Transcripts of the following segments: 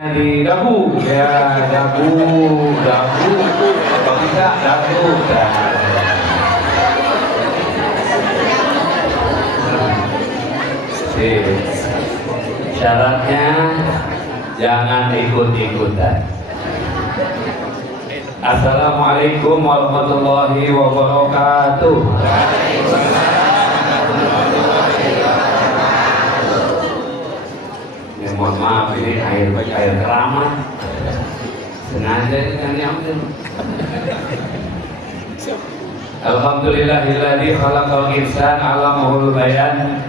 Di dagu ya, dagu apa tidak dagu syaratnya jangan ikut-ikutan. Assalamualaikum warahmatullahi wabarakatuh. Mohon maaf, ini air keramat sengaja kan diambil. Alhamdulillahilladzi khalaqal insana 'allamahul bayan.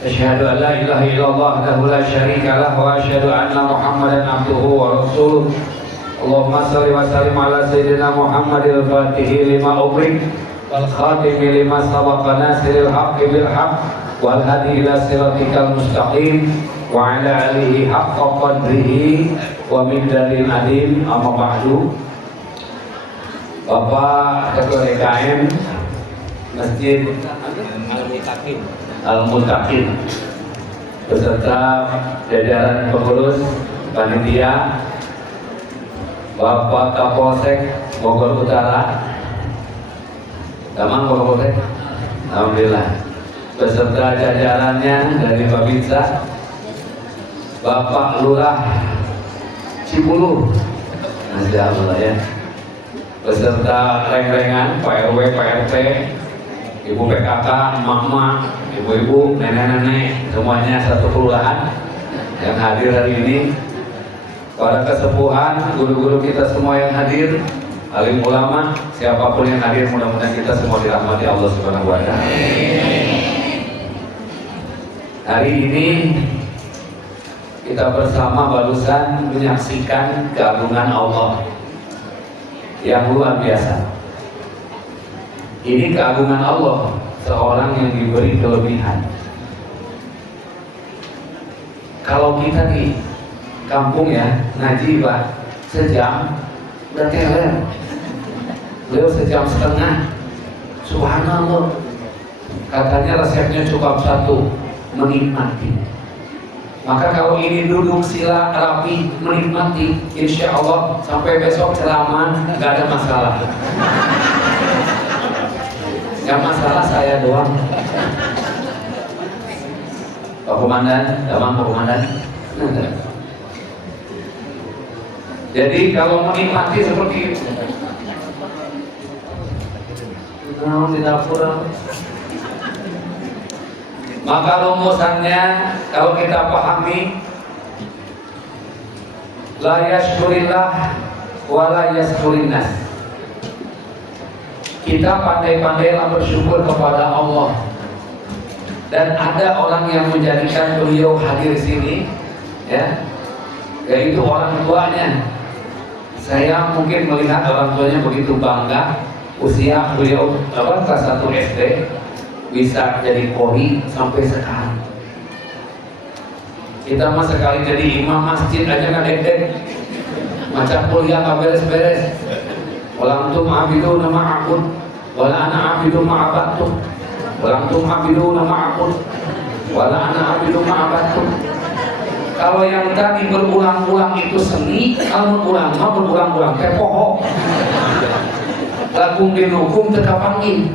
Asyhadu an la ilaha illallah wahdahu la syarika lah wa asyhadu anna Muhammadan abduhu wa rasuluh. Allahumma shalli wa sallim ala sayyidina Muhammadil fatihi lima ughliq wal khatimi lima sabaqa nasiril haqqi bil haqq wal hadi ila siratikal mustaqim wa ala alihi haqqa qadrihi wa miqdaril adim. Amma ba'du. Bapak Ketua DKM Masjid Al-Muttaqin beserta jajaran pengurus panitia, Bapak Kapolsek Bogor Utara, Tamang Bogor Utara, alhamdulillah, beserta jajarannya dari Babinsa, Bapak Lurah Cipuluh, Masya Allah ya, beserta reng-rengan Pak RW, Pak RT, Ibu PKK, emak-emak, ibu-ibu, nenek-nenek, semuanya satu kelurahan yang hadir hari ini, para kesepuhan, guru-guru kita semua yang hadir, alim ulama, siapapun yang hadir, mudah-mudahan kita semua dirahmati Allah Subhanahu wa Ta'ala. Hari ini kita bersama barusan menyaksikan keagungan Allah yang luar biasa. Ini keagungan Allah, seorang yang diberi kelebihan. Kalau kita di kampung ya, ngaji Pak, sejam udah teler. Beliau sejam setengah. Subhanallah. Katanya resepnya cukup satu, menikmati. Maka kalau ini duduk sila rapi menikmati, insya Allah sampai besok ceramah nggak ada masalah. Yang masalah saya doang. Pak Komandan, Damang Pak Komandan. Jadi kalau menikmati seperti itu, nah, di dapur. Maka rumusannya kalau kita pahami, la yashkurillah wa la yashkurinnas. Kita pandai-pandailah bersyukur kepada Allah. Dan ada orang yang menjadikan beliau hadir di sini, ya, yaitu orang tuanya. Saya mungkin melihat orang tuanya begitu bangga, usia beliau kelas 1 SD bisa jadi qori sampai sekarang. Kita mah sekali jadi imam masjid aja nggak dek, macam kuliah nggak beres-beres. Walang tum abidu nama akun, wala ana abidu ma'abatum. Walang tum abidu nama akun, wala ana abidu ma'abatum. Kalau yang tadi berulang-ulang itu seni, kalau berulang-ulang tepoho. Lakum binukum tekapangi.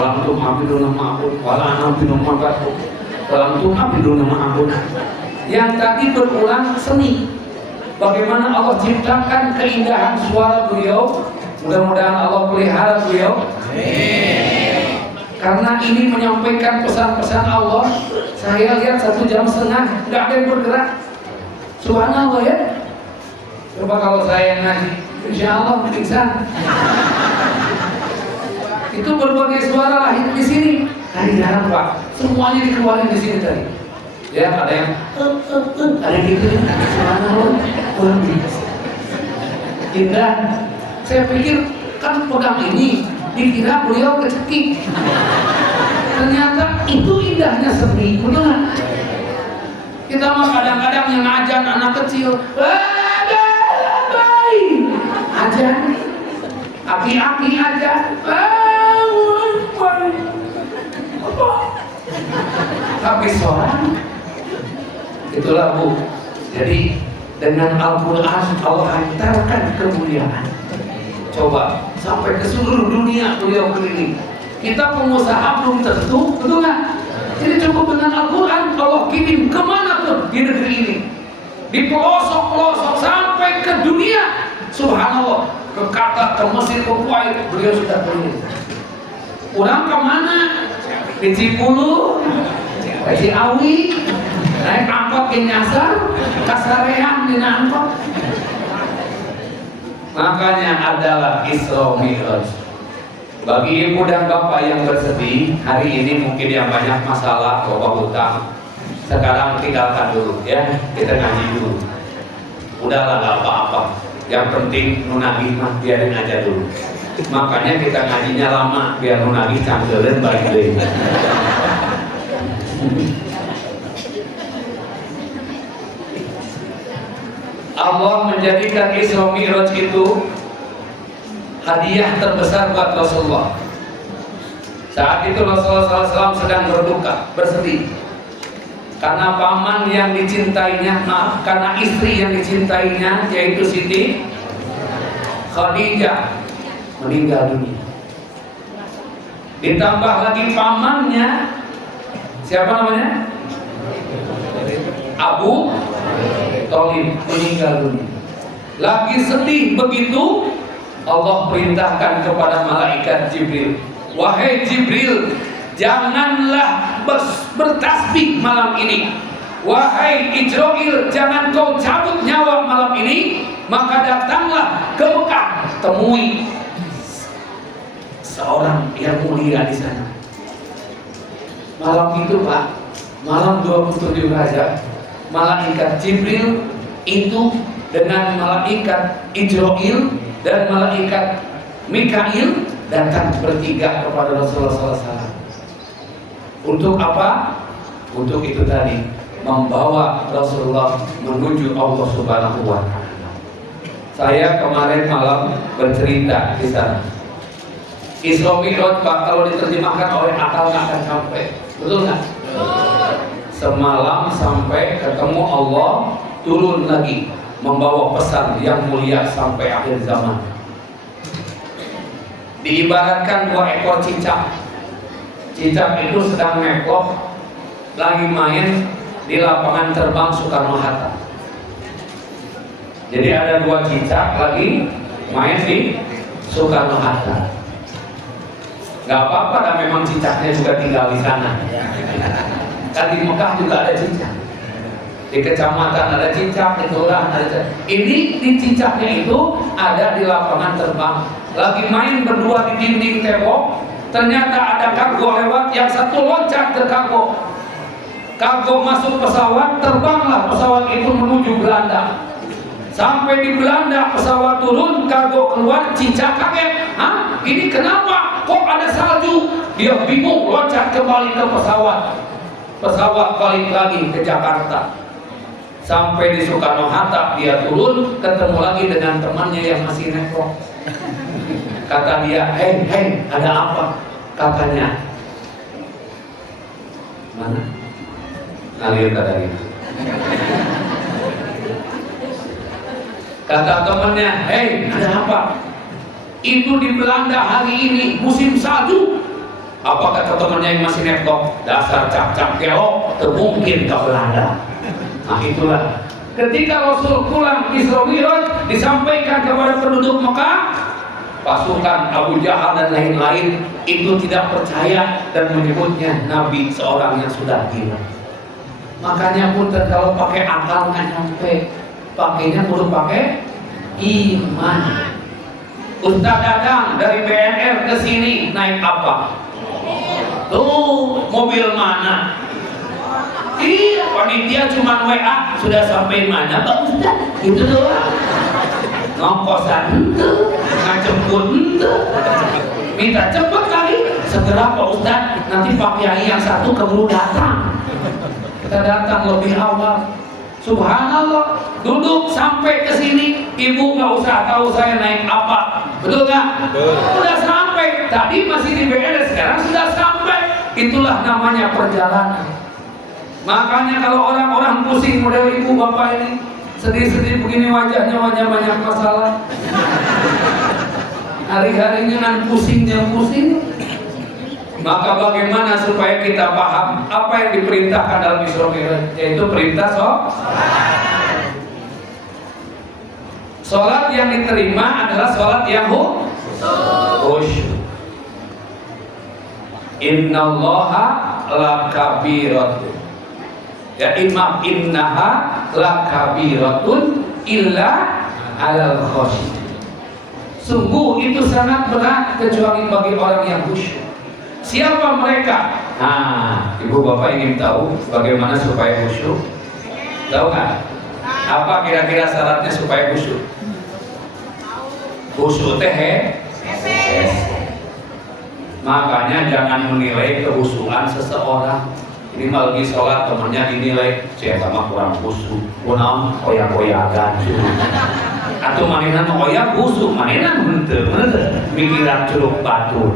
Walang tum abidu nama akun, wala ana abidu ma'abatum. Walang tum abidu nama akun. Yang tadi berulang seni. Bagaimana Allah ciptakan keindahan suara beliau. Mudah-mudahan Allah pelihara beliau. Amin. Karena ini menyampaikan pesan-pesan Allah. Saya lihat 1,5 jam nggak ada yang bergerak. Subhanallah ya. Coba kalau saya ngaji, insya Allah pingsan. Itu berbagai suara lahir di sini. Tadi jarang Pak. Semuanya dikeluarin di sini tadi. Ya ada yang ada yang gitu. Subhanallah. Indah. Saya pikir kan pedang ini dikira beliau kecekik. Ternyata itu indahnya seni, benar. Kita mah kadang-kadang yang ngajan anak kecil, baik, ajan, aki-aki ajan, tapi seorang itulah Bu. Jadi Dengan Al-Quran Allah hantarkan kemuliaan. Coba sampai ke seluruh dunia beliau keliling. Kita pengusaha belum tentu, betul nggak? Jadi cukup dengan Al-Quran Allah kirim kemana pun di negeri ini, di pelosok-pelosok sampai ke dunia. Subhanallah, ke Qatar, ke Mesir, ke Kuwait, beliau sudah keliling. Orang kemana? Di Cipulu, di Ciawi, naik angkot ke Nyasar, kasarean di angkot. Makanya adalah Isra Mi'raj. Bagi ibu dan bapak yang bersedih, hari ini mungkin yang banyak masalah, bapak hutang, sekarang tinggalkan dulu ya, kita ngaji dulu. Udahlah gak apa-apa, yang penting nunagih mah biarin aja dulu. Makanya kita ngajinya lama, biar nunagih cangkelen balik deh. Allah menjadikan Isra Mi'raj itu hadiah terbesar buat Rasulullah. Saat itu Rasulullah SAW sedang berduka, bersedih karena paman yang dicintainya, maaf, karena istri yang dicintainya yaitu Siti Khadijah meninggal dunia. Ditambah lagi pamannya, siapa namanya? Abu Thalib meninggal dunia. Lagi sedih begitu, Allah perintahkan kepada malaikat Jibril, wahai Jibril, janganlah bertasbih malam ini. Wahai Israil, jangan kau cabut nyawa malam ini. Maka datanglah ke Mekah, temui seorang yang mulia di sana. Malam itu Pak, malam 27 Rajab, malaikat Jibril itu dengan malaikat Israil dan malaikat Mikail datang bertiga kepada Rasulullah SAW. Untuk apa? Untuk itu tadi, membawa Rasulullah menuju Allah Subhanahu wa Ta'ala. Saya kemarin malam bercerita di sana. Isra Mi'raj Pak, kalau diterjemahkan oleh akal nggak akan sampai, betul nggak? Semalam sampai ketemu Allah, turun lagi membawa pesan yang mulia sampai akhir zaman. Diibaratkan 2 ekor cicak. Cicak itu sedang ngeklok, lagi main di lapangan terbang Soekarno-Hatta. Jadi ada 2 cicak lagi main di Soekarno-Hatta. Gak apa-apa, dan memang cicaknya juga tinggal di sana. Kan di Mekah juga ada cicak, di kecamatan ada cicak, di kelurahan ada cicak. Ini di cicaknya itu ada di lapangan terbang, lagi main berdua di dinding tembok. Ternyata ada kargo lewat, yang satu loncat ke kargo. Kargo masuk pesawat, terbanglah pesawat itu menuju Belanda. Sampai di Belanda pesawat turun, kargo keluar, cicak kaget. Hah? Ini kenapa? Kok ada salju? Dia bingung, loncat kembali ke pesawat. Pesawat balik lagi ke Jakarta. Sampai di Soekarno-Hatta dia turun, ketemu lagi dengan temannya yang masih nekrok. Kata dia, hei, ada apa? Katanya, mana? Ngalir kata gitu. Kata temannya, hei, ada apa? Itu di Belanda hari ini musim salju. Apa kata temannya yang masih nekrok? Dasar cap-cap keok, mungkin ke Belanda. Nah itulah, ketika Rasul pulang Isra Mi'raj, disampaikan kepada penduduk Mekah, pasukan Abu Jahal dan lain-lain itu tidak percaya dan menyebutnya Nabi seorang yang sudah gila. Makanya pun kalau pakai akal nggak nyampe, pakainya perlu pakai iman. Ustaz Dadang dari BNR ke sini naik apa? Tuh, mobil mana? Iya, panitia cuma WA, sudah sampai mana Pak Ustaz? Gitu doang. Ngongkosan ente, ngajemput ente, minta cepet kali, segera Pak Ustaz, nanti Pak Kiai yang satu keburu datang. Kita datang lebih awal. Subhanallah, duduk sampai ke sini, ibu nggak usah tahu saya naik apa, betul nggak? Udah sampai, tadi masih di BNR, sekarang sudah sampai. Itulah namanya perjalanan. Makanya kalau orang-orang pusing model ibu bapak ini, sedih-sedih begini wajahnya, wajah banyak masalah. Hari-harinya kan pusingnya pusing. Maka bagaimana supaya kita paham apa yang diperintahkan dalam Isra Mi'raj, yaitu perintah sholat yang diterima adalah sholat yang khusyuk. Innallaha lakabiratun. Ya imam, innaha lakabiratun illa alal khashiyin. Sungguh itu sangat berat kecuali bagi orang yang khusyuk. Siapa mereka? Nah, ibu bapak ingin tahu bagaimana supaya khusyuk? Tahu nggak? Apa kira-kira syaratnya supaya khusyuk? Khusyuk teh makanya jangan menilai kehusuan seseorang. Ini malah lagi sholat temannya dinilai saya sama kurang khusyuk, kurang oyak-oyakan. Atau mainan oyak khusyuk, mainan bener mikiran curug batu.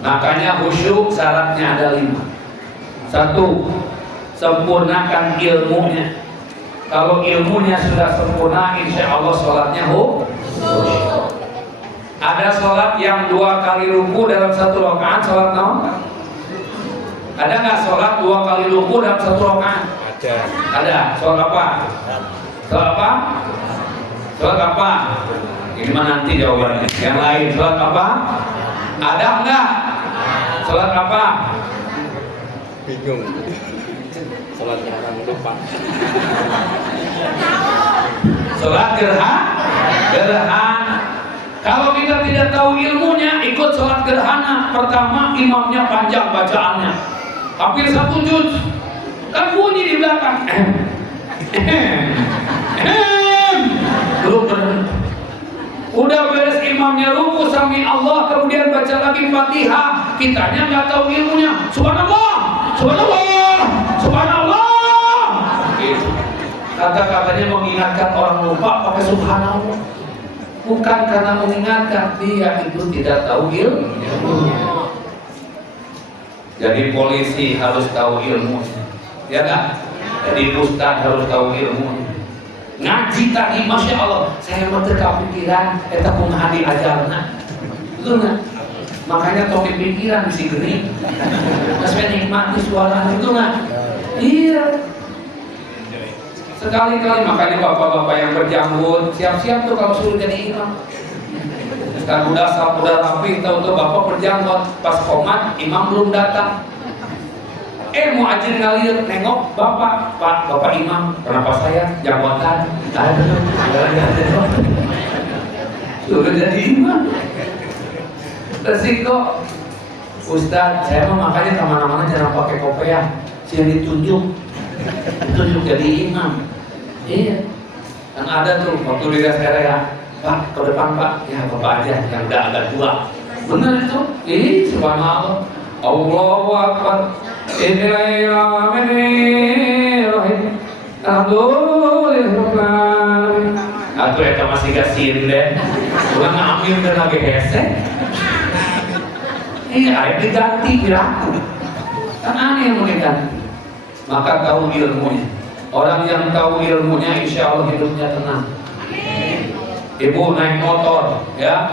Makanya khusyuk syaratnya ada 5. 1, sempurnakan ilmunya. Kalau ilmunya sudah sempurna, insya Allah sholatnya khusyuk. Ada sholat yang 2 kali ruku dalam 1 rakaat, sholat naon? Ada nggak sholat 2 kali ruku dalam 1 rakaat? Ada. Sholat apa? Sholat apa? Sholat apa? Ini mah nanti jawabannya. Yang lain sholat apa? Ada enggak? Sholat apa? Bingung. Sholatnya orang lupa. Sholat gerhana. Kalau kita tidak tahu ilmunya, ikut sholat gerhana. Pertama, imamnya panjang bacaannya, hampir 1 juz. Kan bunyi di belakang. Belum berhenti. Udah beres imamnya ruku sami Allah, kemudian baca lagi Fatihah. Kitanya nggak tahu ilmunya. Subhanallah, subhanallah, subhanallah. Gitu. Kata-katanya mengingatkan orang lupa pakai subhanallah. Bukan karena mengingatkan, dia itu tidak tahu ilmu. Jadi polisi harus tahu ilmu, ya nggak? Jadi ustaz harus tahu ilmu. Ngaji tadi, masya Allah, saya mau terkepikiran, kita kumaha diajarna, betul nggak? Makanya topik pikiran mesti gini, saya nikmati suara itu nggak? Iya. Sekali-kali makanya bapak-bapak yang berjanggut siap-siap tuh kalau suruh jadi imam. Sekarang udah rapi, tahu-tahu bapak berjanggut, pas komat imam belum datang. Mau ajin ngalir nengok bapak imam, kenapa saya janggotan? Sudah jadi imam. Resiko Ustaz, saya mah makanya kemana-mana jangan pakai kopiah, jangan ditunjuk jadi imam. Iya, kan ada tuh waktu di rest area, Pak ke depan Pak, ya bapak aja yang udah agak tua. Bener itu? Subhanallah, Allahu Akbar. Bismillahirrahmanirrahim. Alhamdulillah. Atuh eta masih gasin deh. Ulah ngambil dan lagi hese. Ayo diganti kiraku. Kan aneh yang diganti. Maka tahu ilmunya. Orang yang tahu ilmunya insya Allah hidupnya tenang. Ibu naik motor, ya,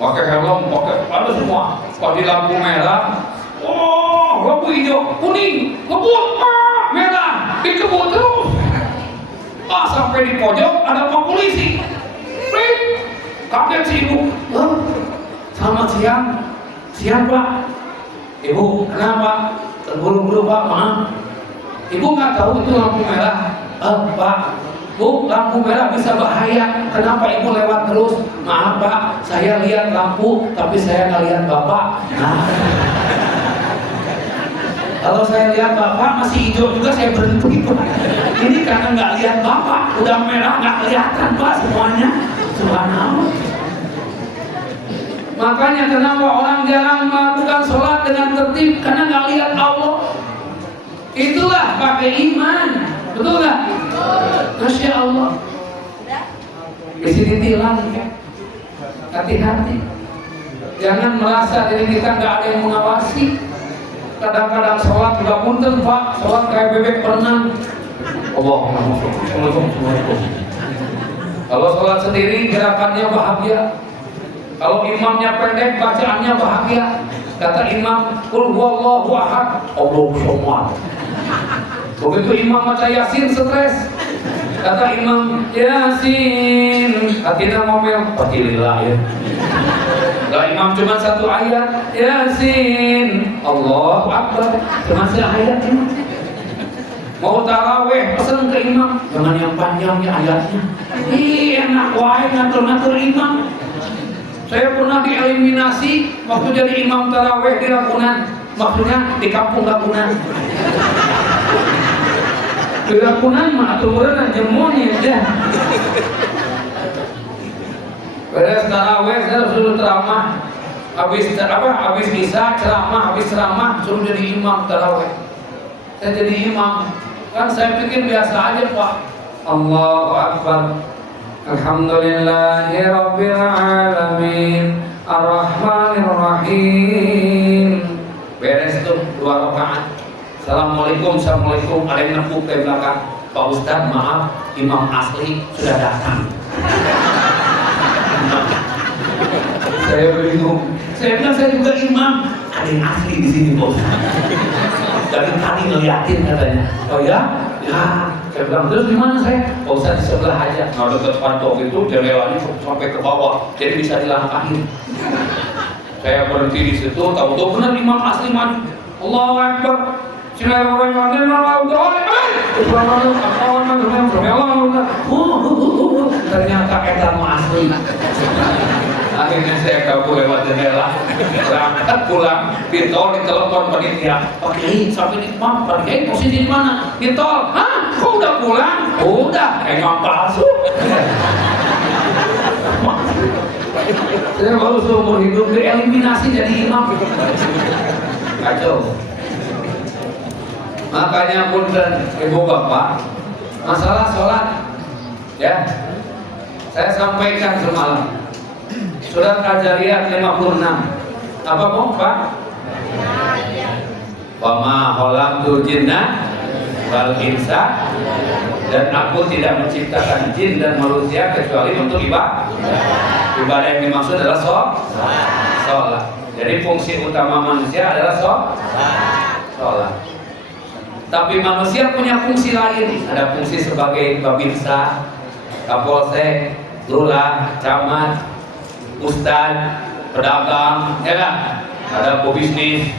pakai helm, pakai ada semua. Pas di lampu merah, lampu hijau, kuning, ngebut, merah, dikebut terus. Sampai di pojok ada pak polisi. Kaget si ibu. Selamat siang. Siang Pak. Ibu, kenapa? Terburu-buru Pak, maaf. Ibu nggak tahu itu lampu merah. Pak, Bu, lampu merah bisa bahaya. Kenapa ibu lewat terus? Maaf Pak, saya lihat lampu, tapi saya nggak lihat Bapak. Nah. Kalau saya lihat Bapak masih hijau juga, saya berhenti Pak. Ini karena nggak lihat Bapak, udah merah nggak kelihatan Pak semuanya. Subhanallah. Makanya kenapa orang jarang melakukan sholat dengan tertib, karena nggak lihat Allah. Itulah pakai iman, betul nggak? Masya Allah. Di sini tilang ya. Hati-hati. Jangan merasa diri kita nggak ada yang mengawasi. Kadang-kadang sholat juga punten Pak, sholat kayak bebek berenang. Assalamualaikum. Kalau sholat sendiri gerakannya bahagia. Kalau imamnya pendek bacaannya bahagia. Kata imam, qul huwallahu ahad, Allahu somad. Begitu imam baca Yasin stres. Kata imam, Yasin, hatinya ngomel, patilillah ya. Kalau imam cuma satu ayat, Yasin, Allahu Akbar, cuma seayat imam. Mau taraweh, pesen ke imam, jangan yang panjangnya ayatnya. Ih, enak wae ngatur-ngatur imam. Saya pernah dieliminasi waktu jadi imam taraweh di Ragunan. Maksudnya di kampung Ragunan. Di Ragunan mah aturan jemunya ya. Beres taraweh saya suruh ceramah. Habis isya ceramah, habis ceramah suruh jadi imam taraweh. Saya jadi imam. Kan saya pikir biasa aja Pak. Allahu Akbar. Alhamdulillahi Rabbil Alamin Ar-Rahmanir Rahim. Beres tuh 2 rakaat. Assalamualaikum, Assalamualaikum. Ada yang nepuk ke belakang. Pak Ustadz maaf, imam asli sudah datang. Saya bingung. Saya bilang saya juga imam. Ada yang asli di sini Pak Ustadz. Dari tadi ngeliatin katanya. Oh ya? Ya. Saya bilang terus gimana saya? Pak Ustadz di sebelah aja. Nah dekat pantok itu jendelanya sampai ke bawah. Jadi bisa dilangkahin. Saya berhenti di situ. Tahu-tahu benar imam asli maju. Allahu Akbar. Ternyata kita mau asli. Akhirnya saya kabur lewat jendela, berangkat pulang, di tol ditelepon panitia. Pak Kiai, sampai di Pak Kiai posisi di mana? Di tol. Hah? Kok udah pulang? Udah, emang palsu. Saya baru seumur hidup dieliminasi jadi imam. Kacau. Makanya punten ibu bapak, masalah sholat, ya, saya sampaikan semalam. Surat Al-Jariyat 56. Apa bu Pak? Wa ma khalaqtul jinna wal insa, dan aku tidak menciptakan jin dan manusia kecuali untuk ibadah. Ibadah yang dimaksud adalah sholat. Jadi fungsi utama manusia adalah sholat. Tapi manusia punya fungsi lain. Ada fungsi sebagai babinsa, kapolsek, lurah, camat, ustad, pedagang, ya kan? Ada pebisnis.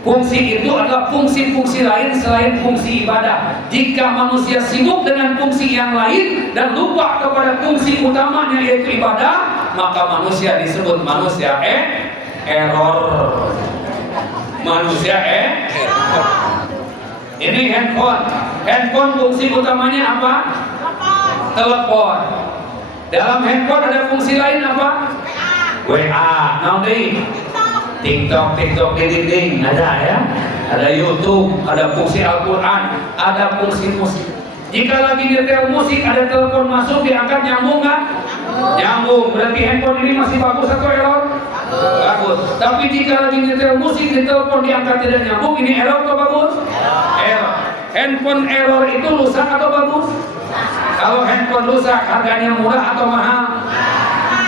Fungsi itu adalah fungsi-fungsi lain selain fungsi ibadah. Jika manusia sibuk dengan fungsi yang lain dan lupa kepada fungsi utamanya yaitu ibadah, maka manusia disebut manusia error. Manusia error. Ini handphone. Handphone fungsi utamanya apa? Telepon. Dalam handphone ada fungsi lain apa? WA. Nanti TikTok di dinding ada ya. Ada YouTube, ada fungsi Al-Quran, ada fungsi musik. Jika lagi nyetel musik, ada telepon masuk, diangkat, nyambung nggak? Nyambung. Berarti handphone ini masih bagus atau error? Bagus. Tapi jika lagi nyetel musik, di telepon diangkat tidak nyambung, ini error atau bagus? Error. Handphone error itu rusak atau bagus? Kalau handphone rusak, harganya murah atau mahal?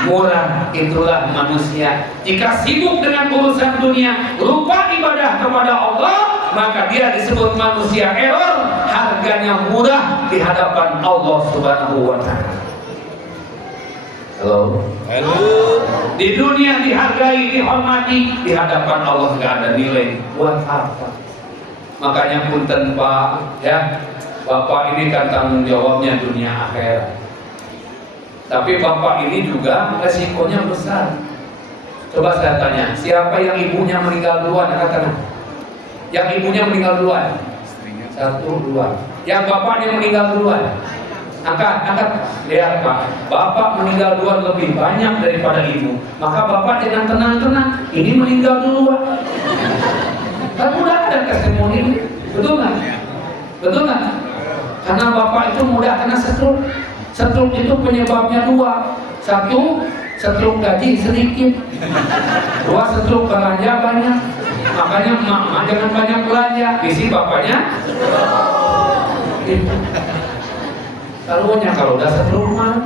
Murah. Itulah manusia. Jika sibuk dengan urusan dunia, lupa ibadah kepada Allah, maka dia disebut manusia error. Harganya murah di hadapan Allah Subhanahu wa Ta'ala. Halo. Di dunia dihargai, dihormati, di hadapan Allah nggak ada nilai. Buat apa? Makanya punten Pak, ya, Bapak ini kan tanggung jawabnya dunia akhirat. Tapi Bapak ini juga resikonya besar. Coba saya tanya, siapa yang ibunya meninggal duluan? Katakan. Yang ibunya meninggal duluan. 1, 2. Yang bapaknya meninggal duluan. Angkat. Lihat Pak, bapak meninggal duluan lebih banyak daripada ibu. Maka bapak jangan tenang-tenang. Ini meninggal duluan. Kan udah ada testimoni ini. Betul nggak? Betul nggak? Karena bapak itu mudah kena stroke. Stroke itu penyebabnya 2. 1, stroke gaji sedikit. 2, stroke belanja banyak. Makanya emak jangan banyak belanja. Isi bapaknya. kalau dasar rumah.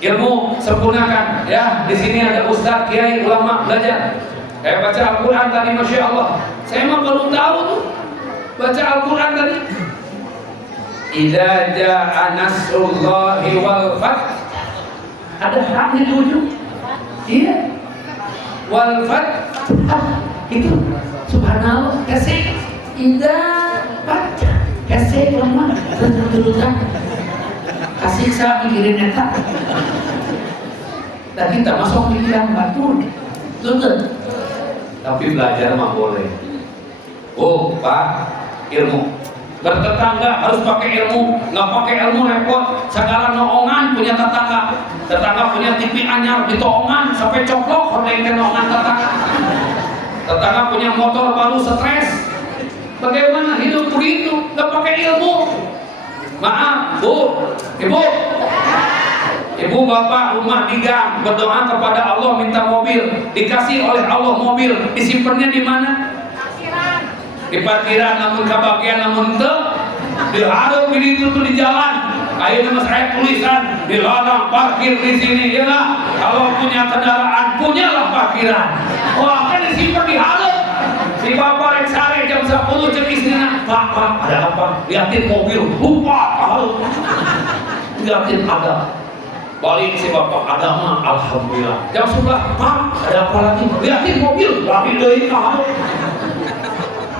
Ilmu sempurnakan ya. Di sini ada ustaz, kiai, ulama, belajar. Kayak baca Al-Quran tadi, masya Allah. Saya mah baru tahu tuh baca Al-Quran tadi. Idza jaa nasrullahi wal fath. Ada haknya di ujung. Iya. Wal fath. Itu subhanallah. Kasih. Idza fath. Kasih lemah. Terus-terusan. Kasih saya mikirin eta. Dan kita masuk pikiran batur. Betul. Tapi belajar mah boleh. Oh, Pak, ilmu. Bertetangga harus pakai ilmu. Nggak pakai ilmu repot. Segala noongan punya tetangga. Tetangga punya TV anyar ditoongan sampai coplok hordeng ke noongan tetangga. Tetangga punya motor baru stres. Bagaimana hidup begitu? Nggak pakai ilmu. Maaf, Bu, Ibu. Ibu bapak rumah di gang berdoa kepada Allah minta mobil, dikasih oleh Allah mobil, disimpannya di mana? Parkiran. Di parkiran, namun kebagian namun teu diharap ini tuh di jalan. Ayo mas saya tulisan dilarang parkir di sini ya lah. Kalau punya kendaraan punyalah parkiran. Wah kan disimpan diharap. Si bapak rek sare jam 10 cek istrinya, Pak, ada apa? Liatin mobil, lupa tahu. Liatin ada. Balik si bapak ada mah, alhamdulillah. Jam 11, Pak, ada apa lagi? Liatin mobil, balik deui tahu.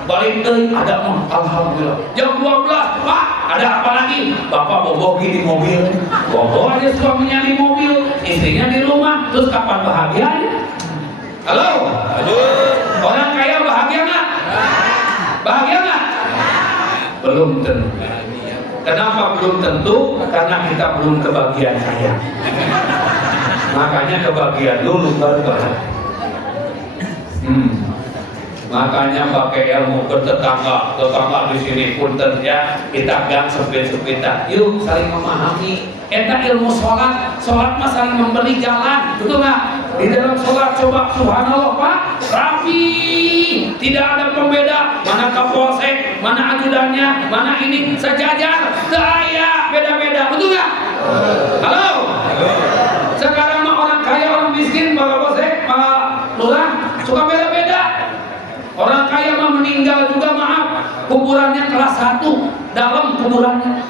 Balik deui ada mah, alhamdulillah. Jam 12, Pak, ada apa lagi? Bapak bobogi di mobil. Bobo aja suaminya di mobil, istrinya di rumah. Terus kapan bahagianya? Halo? Orang kaya bahagia nggak? Bahagia nggak? Belum tentu. Kenapa belum tentu? Karena kita belum kebagian kaya. Makanya kebagian dulu baru bahagia. Makanya pakai ilmu bertetangga, tetangga di sini punten ya, kita gang sepit-sepitan. Yuk saling memahami. Eta ilmu sholat mah saling memberi jalan, betul nggak? Di dalam sholat coba subhanallah Pak, rapi, tidak ada pembeda, mana kapolsek, mana ajudannya, mana ini sejajar, saya beda-beda, betul nggak? Halo? Sekarang mah orang kaya, orang miskin, Pak Kapolsek, Pak Lurah, suka beda-beda. Orang kaya mah meninggal juga maaf, kuburannya kelas 1, dalam kuburannya.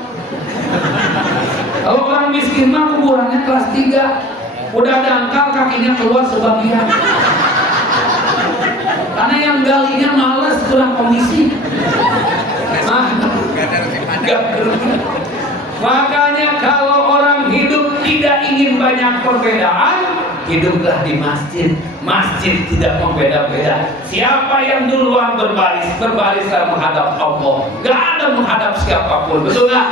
Kalau orang miskin mah kuburannya kelas 3, udah dangkal kakinya keluar sebagian. Karena yang galinya males kurang komisi. Makanya kalau orang hidup tidak ingin banyak perbedaan, hiduplah di masjid. Masjid tidak membeda-beda. Siapa yang duluan berbarislah menghadap Allah. Gak ada menghadap siapapun, betul gak?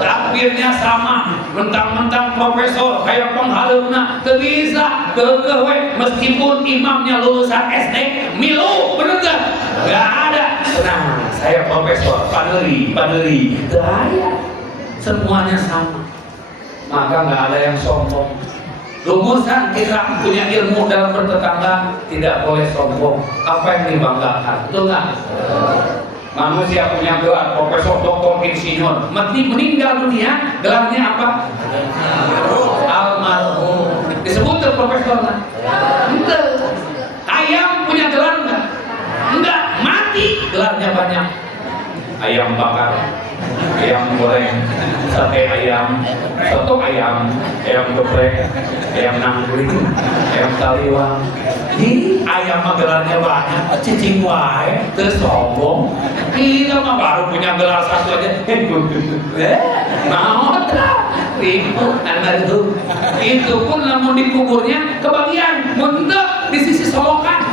Takbirnya sama. Mentang-mentang profesor kayak penghalukna, gak bisa kewe meskipun imamnya lulusan SD, milu, bener gak? Gak ada. Nah, saya profesor, paneri, daya. Semuanya sama. Maka gak ada yang sombong. Rumusan kita punya ilmu dalam bertetangga, tidak boleh sombong. Apa yang dibanggakan, betul nggak? Manusia punya gelar profesor, doktor, insinyur, meninggal dunia, gelarnya apa? Almarhum. Disebut tuh profesor nggak? Enggak. Ayam punya gelar nggak? Enggak. Mati, gelarnya banyak. Ayam bakar, ayam goreng, sate ayam, soto ayam geprek, ayam nangkring, ayam taliwang. Ini ayam mah gelarnya banyak, cicing wae, terus sombong. Kita mah baru punya gelar satu aja. Mau tak? Ribut anak itu pun namun di kuburnya kebagian, muntuk di sisi solokan.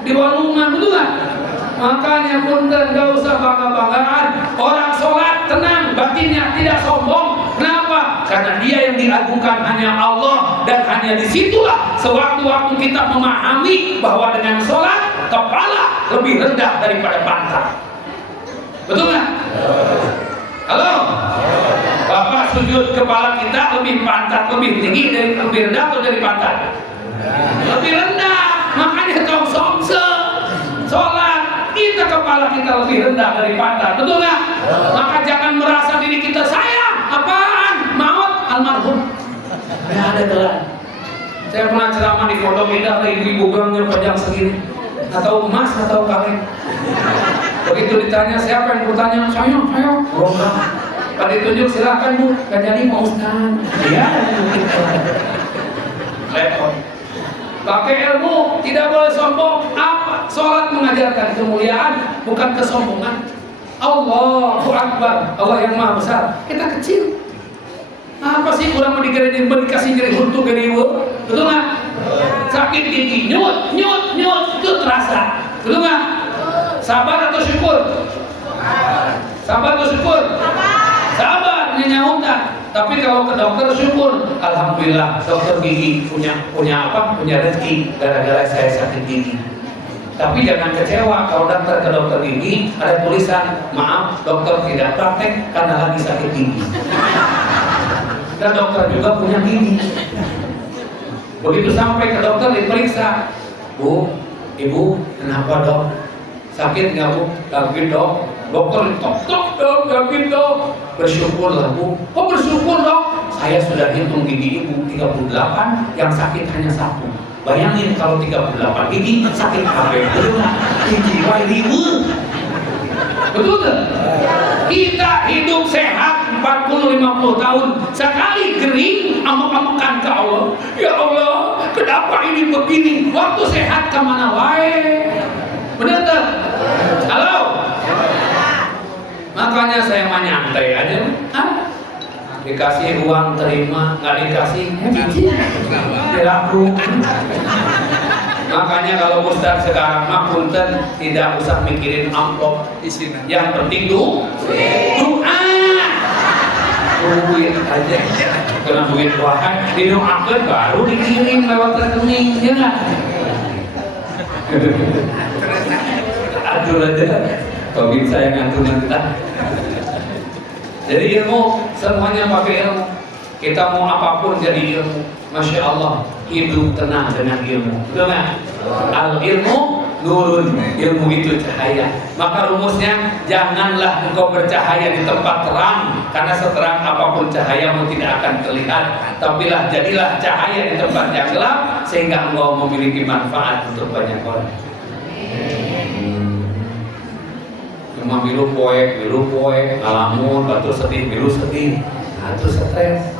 Di walungan, betul nggak? Makanya punten gak usah bangga-banggaan. Orang sholat tenang, batinnya tidak sombong. Kenapa? Karena dia yang diagungkan hanya Allah. Dan hanya disitulah sewaktu-waktu kita memahami bahwa dengan sholat kepala lebih rendah daripada pantat. Betul nggak? Halo? Bapak sujud kepala kita lebih pantat, lebih tinggi, lebih rendah atau dari pantat? Lebih rendah. Makanya tong somse sholat kita kepala kepala kita lebih rendah dari pantat, betul nggak? Maka jangan merasa diri kita saya apaan, maut almarhum. Nggak ada gelar. Saya pernah ceramah di Pondok Indah, ibu-ibu gangnya panjang segini, atau emas atau kaleng. Begitu ditanya siapa yang bertanya, saya, rombong. Pada ditunjuk silakan bu, gak jadi mau Ustaz. Iya. Repot. Pakai ilmu, tidak boleh sombong. Apa? Sholat mengajarkan kemuliaan, bukan kesombongan. Allahu Akbar, Allah yang maha besar. Kita kecil. Apa sih kurang mau digerenin, dikasih gede untuk gede bu? Betul nggak? Sakit gigi, nyut, itu terasa. Betul nggak? Sabar atau syukur? Sabar atau syukur? Sabar, nyahutan. Tapi kalau ke dokter syukur, alhamdulillah dokter gigi punya rezeki gara-gara saya sakit gigi. Tapi jangan kecewa kalau datang ke dokter gigi ada tulisan maaf dokter tidak praktek karena lagi sakit gigi. Dan dokter juga punya gigi. Begitu sampai ke dokter diperiksa, bu, ibu, kenapa dok? Sakit nggak bu? Sakit dok. Dokter tok dok, sakit dok. Bersyukurlah bu. Kok bersyukur dok? Saya sudah hitung gigi ibu 38, yang sakit hanya 1. Bayangin kalau 38 gigi sakit kabeh. Gigi ibu. Betul nggak? Kita hidup sehat 40-50 tahun, sekali kering amuk-amukan ke Allah. Ya Allah, kenapa ini begini? Waktu sehat kemana wae? Bener tak? Halo? Makanya saya mah nyantai aja. Dikasih uang terima, nggak dikasih dilaku. Makanya kalau Ustaz sekarang mah punten tidak usah mikirin amplop, yang penting doa. Duit aja, kena duit wahan, didoakan baru dikirim lewat rekening, ya nggak? Aduh aja, kalau saya ngatur mentah. Jadi ilmu semuanya pakai ilmu. Kita mau apapun jadi ilmu. Masya Allah, hidup tenang dengan ilmu. Betul nggak? Al ilmu nurun, ilmu itu cahaya. Maka rumusnya, janganlah engkau bercahaya di tempat terang, karena seterang apapun cahayamu tidak akan terlihat. Tapilah jadilah cahaya di tempat yang gelap, sehingga engkau memiliki manfaat untuk banyak orang. Cuma milu poek, ngalamun, batu sedih, milu sedih, nah itu stres.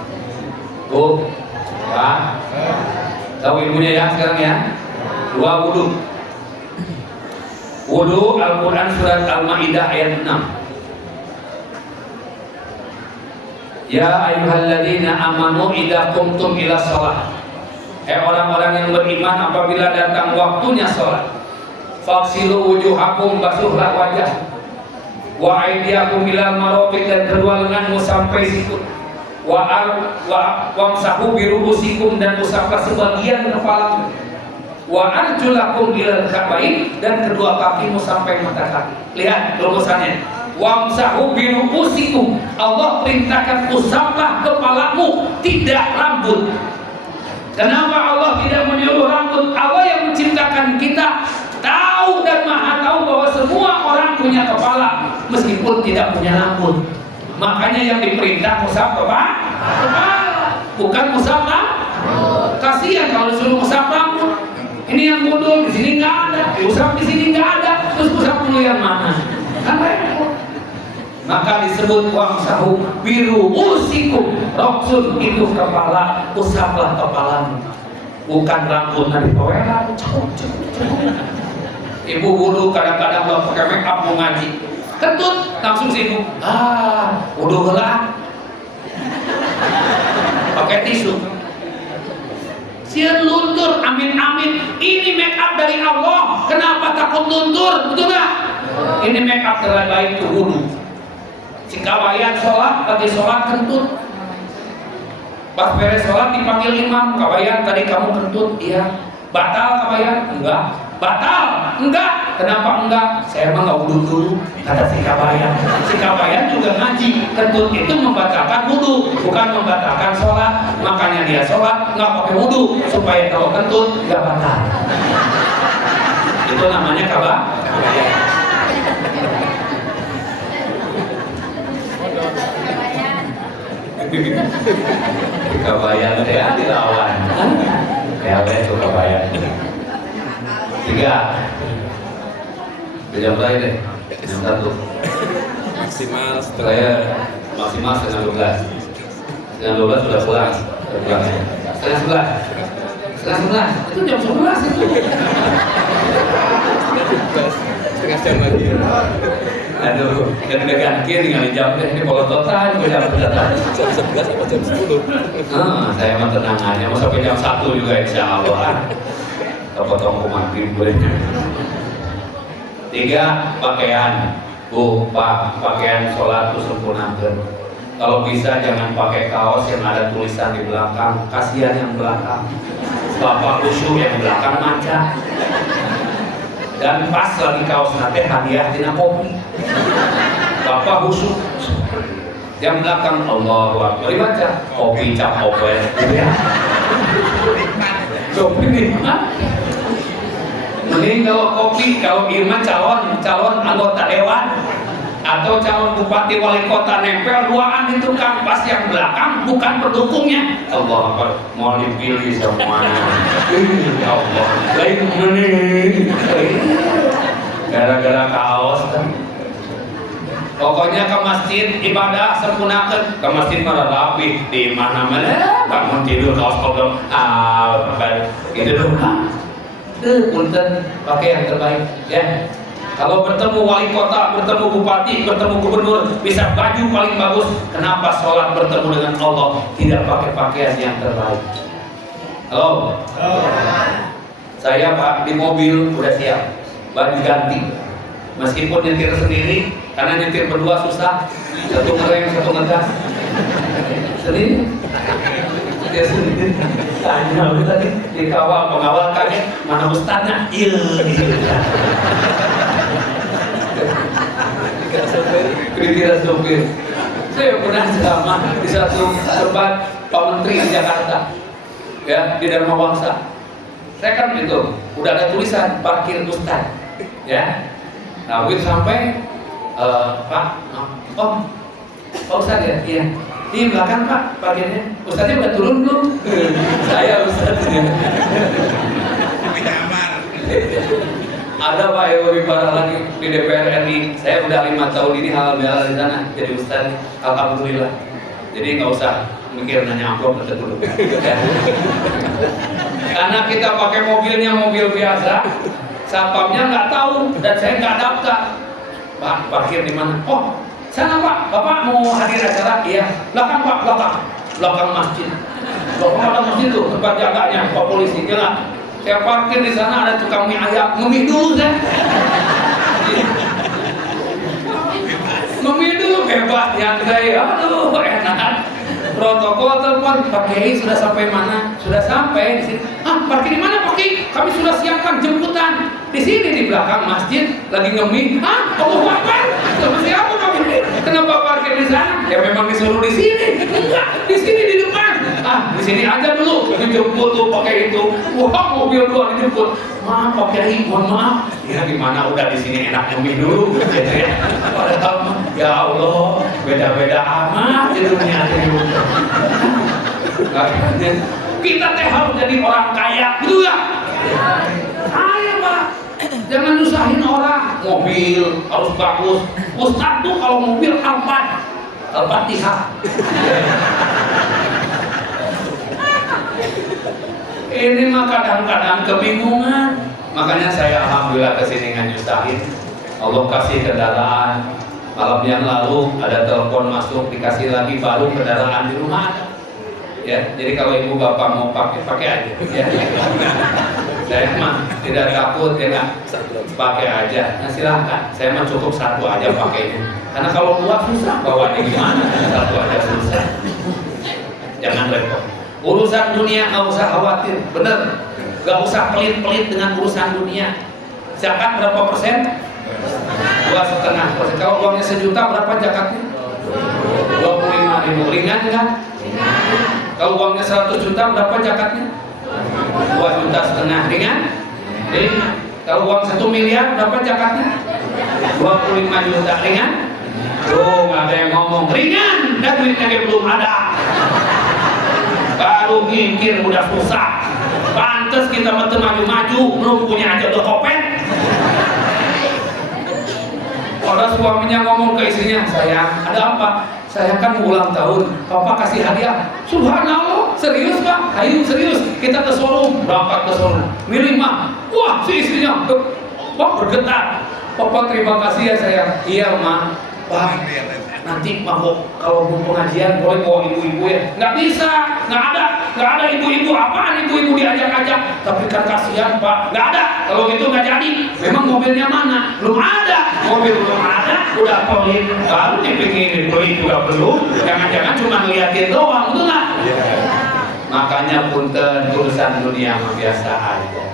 Bu, Pak, tahu ilmunya ya sekarang ya? 2 wudu. Wudu Al-Quran surat Al-Ma'idah ayat 6. Ya ayyuhalladzina amanu idza qumtum ila shalah. Orang-orang yang beriman, apabila datang waktunya salat, faghsilu wujuhakum, basuhlah wajah, wa aydiyakum ilal marafiq, dan kedua lenganmu sampai sikut, wamsahu birubusikum, dan usaplah sebagian kepalamu, wa arjulakum ilal ka'bain, dan kedua kakimu sampai mata kaki. Lihat rumusannya. Wamsahu birubusikum, Allah perintahkan usaplah kepalamu, tidak rambut. Kenapa Allah tidak menyuruh rambut? Allah yang menciptakan kita tahu dan maha tahu bahwa semua orang punya kepala meskipun tidak punya rambut. Makanya yang diperintah usap kepala, bukan usap rambut. Kasihan kalau disuruh usap rambut. Ini yang bodoh, di sini nggak ada, usap di sini nggak ada, terus usap dulu yang mana? Kan repot. Maka disebut wamsahu biru usikum, roksun itu kepala, usaplah kepalamu, bukan rambut dari toilet. Ibu wudu kadang-kadang mau pakai make up mau ngaji, kentut langsung sibuk. Wudu heula, pakai tisu. Sieun luntur, amin. Ini make up dari Allah. Kenapa takut luntur? Betul nggak? Ini make up terbaik itu wudu. Kawayan sholat, lagi sholat kentut. Pas beres sholat dipanggil imam, kawayan tadi kamu kentut, iya. Batal kawayan? Enggak. Batal? Enggak. Kenapa enggak? Saya emang nggak wudu dulu, kata si kawayan. Si kawayan juga ngaji, kentut itu membatalkan wudu, bukan membatalkan sholat. Makanya dia sholat nggak pakai wudu supaya kalau kentut nggak batal. Itu namanya kawayan. Kabayan teh dilawan. Ya itu kabayan. 3. Jam berapa deh? Jam 1. Maksimal setelah Saya maksimal setengah 12. Setengah 12 sudah pulang. Setengah 11. Setengah 11. Itu jam 11 itu. setengah jam lagi. Aduh, kan udah ganti tinggal jam deh. Ini kalau total juga jam berapa? Jam 11 apa jam 10? Saya mah tenangannya mau sampai jam 1 juga insya Allah. Potong maghrib boleh. 3. Pakaian. Bu, Pak, pakaian sholat itu sempurnakan. Kalau bisa jangan pakai kaos yang ada tulisan di belakang. Kasihan yang belakang. Bapak khusyuk yang belakang maca. Dan pas lagi kaos nate hadiah tina kopi. Bapak khusyuk. Yang belakang Allahu Akbar dibaca kopi cap kopi. Kopi nikmat. Mending kalau kopi, kalau Irma calon anggota dewan atau calon bupati wali kota nempel duaan di tukang pas yang belakang bukan pendukungnya. Allah Akbar, mau dipilih semuanya. Ya Allah, lain menit. Gara-gara kaos kan. Pokoknya ke masjid ibadah sempurnakan. Ke masjid pada rapi di mana-mana bangun tidur kaos kodok gitu dong. Punten pakai yang terbaik ya. Kalau bertemu wali kota, bertemu bupati, bertemu gubernur, bisa baju paling bagus. Kenapa sholat bertemu dengan Allah tidak pakai pakaian yang terbaik? Halo. Saya Pak di mobil udah siap, baju ganti. Meskipun nyetir sendiri, karena nyetir berdua susah. Satu ngerem, satu ngegas. Sendiri. Dia sendiri. Tanya tadi dikawal pengawal kaget mana ustadznya? Iya. Dikira sopir. Saya pernah ceramah di satu tempat Pak Menteri di Jakarta, ya di Dharma Wangsa. Saya kan itu udah ada tulisan parkir ustadz, ya. Nah begitu sampai Pak, Pak Ustadz ya, iya. Di belakang Pak parkirnya. Ustadznya udah turun belum? Saya Ustadznya. Ada Pak yang lebih parah lagi di DPR RI. Saya udah 5 tahun ini halal bihalal di sana jadi Ustadz. Alhamdulillah. Jadi nggak usah mikir nanya amplop dulu. Ya. Karena kita pakai mobilnya mobil biasa, satpamnya nggak tahu dan saya nggak daftar. Pak parkir di mana? Oh sana Pak, Bapak mau hadir acara? Iya. Belakang Pak, belakang masjid. Belakang masjid tuh tempat jaganya Pak polisi. Jelas. Saya parkir di sana ada tukang mie ayam, ngemih dulu saya. Ngemih dulu bebas nyantai, aduh enak. Protokol telepon, Pak Kiai sudah sampai mana? Sudah sampai di sini. Ah, parkir di mana Pak Kiai? Kami sudah siapkan jemputan. Di sini di belakang masjid lagi ngemih. Ah, Allah Akbar. Sama siapa Pak Kiai? Kenapa parkir di sana? Ya memang disuruh di sini. Enggak, di sini di depan. Ah, di sini aja dulu. Dijemput tuh pakai itu. Wah, mobil gua dijemput. Maaf Pak Kiai, mohon maaf. Ya gimana udah di sini enak ngemih dulu gitu ya. Padahal ya Allah, beda-beda amat di dunia ini. Kita teh harus jadi orang kaya, gitu ya? Kaya Pak. Jangan nyusahin orang. Mobil harus bagus. Ustadz tuh kalau mobil Al-Fatihah. Ini mah kadang-kadang kebingungan. Makanya saya alhamdulillah kesini nggak nyusahin. Allah kasih kendaraan. Malam yang lalu ada telepon masuk, dikasih lagi baru kendaraan di rumah ada. Ya, jadi kalau ibu bapak mau pakai aja. Ya. Saya mah tidak takut ya, pakai aja. Nah silahkan. Saya mah cukup satu aja pakainya. Karena kalau dua susah bawanya gimana? Satu aja susah. Jangan repot. Urusan dunia nggak usah khawatir, bener. Nggak usah pelit-pelit dengan urusan dunia. Zakat berapa persen? 2,5%. Kalau uangnya 1 juta berapa zakatnya? 25.000. Ringan kan? Kalau uangnya 100 juta berapa zakatnya? 2,5 juta. Ringan? Ringan. Kalau uang 1 miliar berapa zakatnya? 25 juta. Ringan? Tuh nggak ada yang ngomong ringan. Anda duitnya belum ada. Baru mikir udah susah. Pantes kita maju-maju, belum punya aja udah kopet. Kalau suaminya ngomong ke istrinya, sayang, ada apa? Saya kan mau ulang tahun, papa kasih hadiah. Subhanallah, serius pak? Ayo serius, kita ke showroom, berangkat ke showroom. Milih mah, wah si istrinya, wah bergetar. Papa terima kasih ya sayang. Iya mah, wah nanti mau kalau mau pengajian boleh bawa ibu-ibu ya. Nggak bisa, nggak ada ibu-ibu. Apaan ibu-ibu diajak-ajak? Tapi kan kasihan pak, nggak ada. Kalau gitu nggak jadi. Memang mobilnya mana? Belum ada. Mobil belum ada, udah pelit. Baru dipikirin beli juga belum. Jangan-jangan cuma ngeliatin doang, betul nggak? Makanya punten urusan dunia mah biasa aja.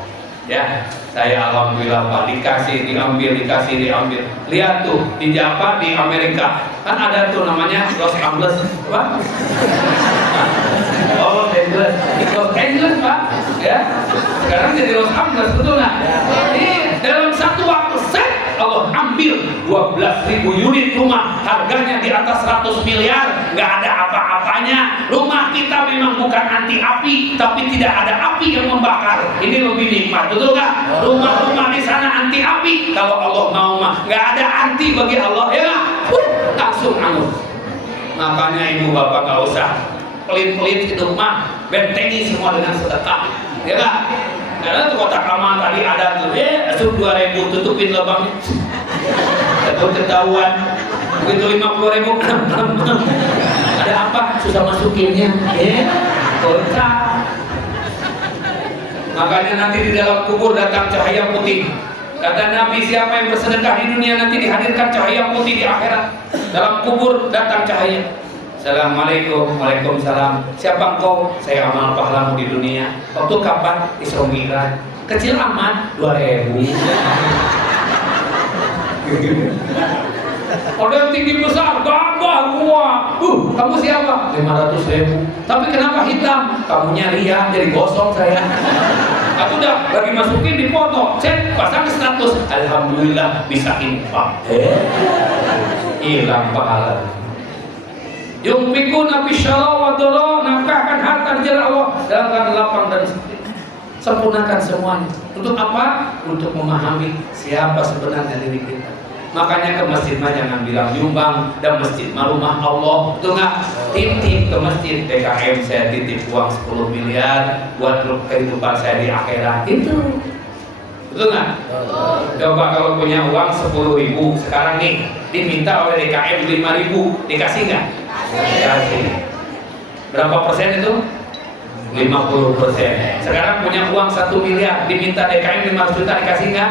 Ya, saya alhamdulillah pak dikasih diambil. Lihat tuh di Java di Amerika kan ada tuh namanya Los Angeles, apa? Oh, Los Angeles pak, ya. Sekarang jadi Los Angeles, betul nggak? Ini dalam satu waktu set Allah ambil 12.000 unit rumah, harganya di atas 100 miliar, nggak ada apa-apanya. Rumah kita memang bukan anti api, tapi tidak ada api yang membakar. Ini lebih nikmat, betul nggak? Rumah-rumah di sana anti api, kalau Allah mau mah nggak ada anti bagi Allah, ya nggak? Langsung angus. Makanya ibu bapak nggak usah pelit-pelit hidup mah, bentengi semua dengan sedekah, ya nggak? Karena tuh kotak amal tadi ada tuh, asup 2.000 tutupin lubangnya, takut ketahuan. Begitu 50.000, ada apa? Susah masukinnya, kocak. Makanya nanti di dalam kubur datang cahaya putih. Kata Nabi, siapa yang bersedekah di dunia nanti dihadirkan cahaya putih di akhirat. Dalam kubur datang cahaya. Assalamualaikum, waalaikumsalam. Siapa engkau? Saya amal pahlamu di dunia. Waktu kapan? Isra Mi'raj. Kecil amat, 2.000. Ada yang tinggi besar, gagah gua. Kamu siapa? 500.000. Tapi kenapa hitam? Kamunya ria, jadi gosong saya. Aku udah lagi masukin di foto, cek pasang status. Alhamdulillah bisa infak. Hilang pahala. Yunfikun nabi syallah wa dolo, nafkahkan harta di jalan Allah dalam keadaan lapang dan sempit. Sempurnakan semuanya. Untuk apa? Untuk memahami siapa sebenarnya diri kita. Makanya ke masjid mah jangan bilang nyumbang, dan masjid mah rumah Allah, betul nggak? Titip ke masjid, DKM saya titip uang 10 miliar buat kehidupan saya di akhirat, itu betul nggak? Coba kalau punya uang 10.000 sekarang nih diminta oleh DKM 5.000, dikasih nggak? Dikasih. Berapa persen itu? 50%. Sekarang punya uang 1 miliar diminta DKM 500 juta, dikasih nggak?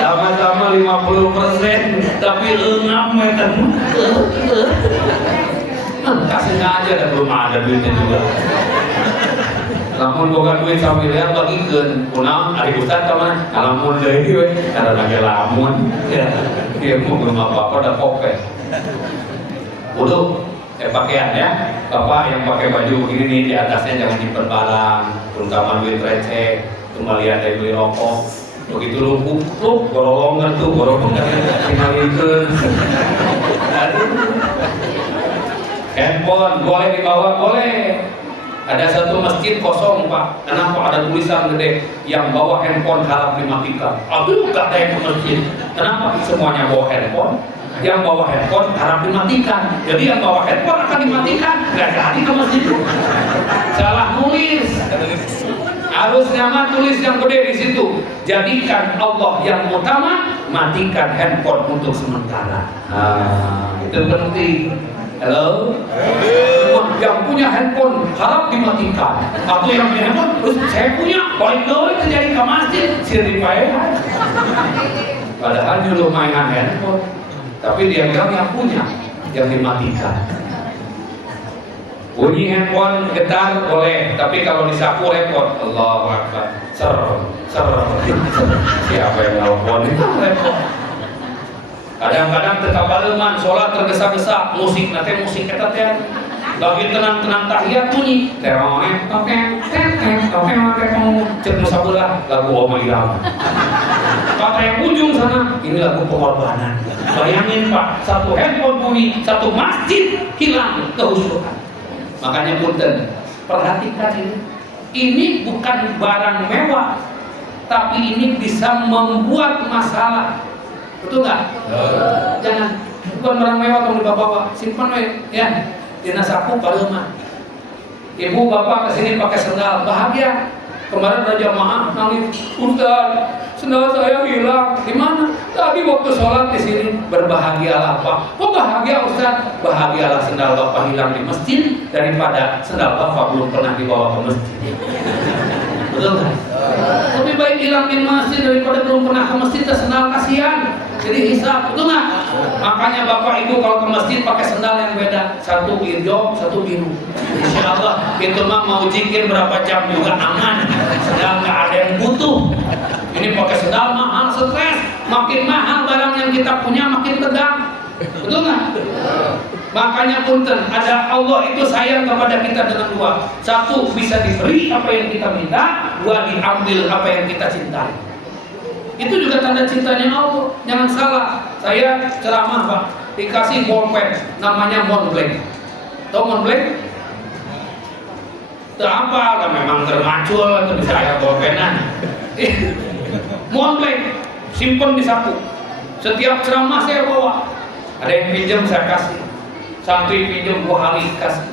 Sama-sama 50%, tapi engap meter. Kasihnya aja, dan belum ada duitnya juga. Lamun boga duit 1 miliar bagikeun, kunaon ari ustad ka mana? Lamun deui we, kada lagi lamun. Ya, ieu belum apa-apa da kopet. Wudu, pakaian ya. Bapak yang pakai baju begini nih, di atasnya jangan nyimpen barang, terutama duit receh, kembalian dari beli rokok. Begitu lumpuh, gorolongan tuh, tinggalikeun. Handphone boleh dibawa, boleh. Ada satu masjid kosong pak, kenapa ada tulisan gede yang bawa handphone harap dimatikan. Aduh, gak ada yang ke masjid. Kenapa? Semuanya bawa handphone. Yang bawa handphone harap dimatikan. Jadi yang bawa handphone akan dimatikan. Gak jadi ke masjid. Salah nulis. Harusnya mah tulis yang gede di situ. Jadikan Allah yang utama, matikan handphone untuk sementara. Itu penting. Halo? Yang punya handphone harap dimatikan. Atau yang punya handphone, terus saya punya, balik dulu terjadi ke masjid, siri payah. Padahal nyuruh mainan handphone, tapi dia bilang yang punya, yang dimatikan. Bunyi handphone getar boleh, tapi kalau disapu repot. Allahu Akbar. Ser. Siapa yang nelfon itu repot. Kadang-kadang terkabaleman, sholat tergesa-gesa, musik nanti musik kita teh lagi tenang-tenang tahiyat bunyi teronek cek nu sabelah lagu Oma Irama. kata yang ujung sana, ini lagu pengorbanan. Bayangin Pak, satu handphone bunyi, satu masjid hilang kehusuan. Makanya punten, perhatikan ini. Ini bukan barang mewah, tapi ini bisa membuat masalah. Betul nggak? Jangan, bukan barang mewah kamu dibawa-bawa, simpan ya. Dina sapu parema. Ibu bapak kesini pakai sendal, bahagia. Kemarin ada jamaah nangis, Ustaz, sendal saya hilang. Di mana? Tadi waktu sholat di sini. Berbahagialah Pak. Kok bahagia Ustaz? Bahagialah sendal bapak hilang di masjid daripada sendal bapak belum pernah dibawa ke masjid. Betul nggak? Lebih baik hilang di masjid daripada belum pernah ke masjid. Sendal kasihan. Jadi hisap, betul nggak? Makanya bapak ibu kalau ke masjid pakai sendal yang beda, satu hijau, satu biru. Insya Allah itu mah mau zikir berapa jam juga aman. Sendal nggak ada yang butuh. Ini pakai sendal mahal, stres. Makin mahal barang yang kita punya makin tegang. Betul nggak? Makanya punten, ada Allah itu sayang kepada kita dengan dua. Satu, bisa diberi apa yang kita minta. Dua, diambil apa yang kita cintai. Itu juga tanda cintanya Allah. Jangan salah. Saya ceramah Pak, dikasih bolpen namanya Montblanc. Tahu Montblanc? Itu apa? Lah memang termacul atau bisa ada bolpenan. Montblanc simpen di saku. Setiap ceramah saya bawa. Ada yang pinjam saya kasih. Santri pinjam 2 hari kasih.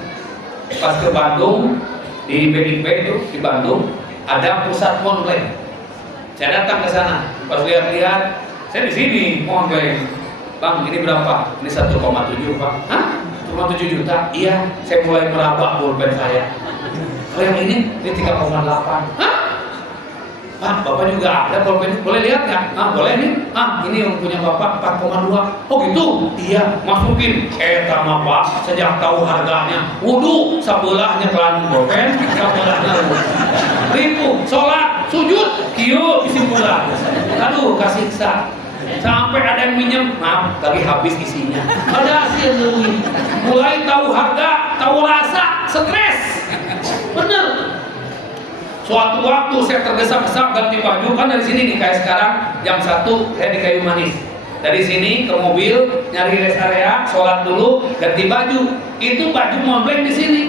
Pas ke Bandung di BIP itu di Bandung ada pusat Montblanc. Saya datang ke sana, pas lihat-lihat, saya di sini Montblanc. Bang, ini berapa? Ini 1,7 Pak. Hah? 1,7 juta? Iya, saya mulai meraba bolpen saya. Kalau yang ini 3,8. Hah? Pak, Bapak juga ada bolpen, boleh lihat nggak? Ah, boleh nih. Ah, ini yang punya Bapak 4,2. Oh gitu? Iya, masukin. Sama Pak, sejak tahu harganya. Wudu, sebelahnya telan bolpen, sebelahnya ribu, sholat, sujud, kiyo, kesimpulan. Aduh, kasiksa. Sampai ada yang minjem, maaf, lagi habis isinya. Ada hasil lebih. Mulai tahu harga, tahu rasa, stres. Bener. Suatu waktu saya tergesa-gesa ganti baju, kan dari sini nih kayak sekarang jam 1 saya di Kayu Manis. Dari sini ke mobil, nyari rest area, sholat dulu, ganti baju. Itu baju Montblanc di sini.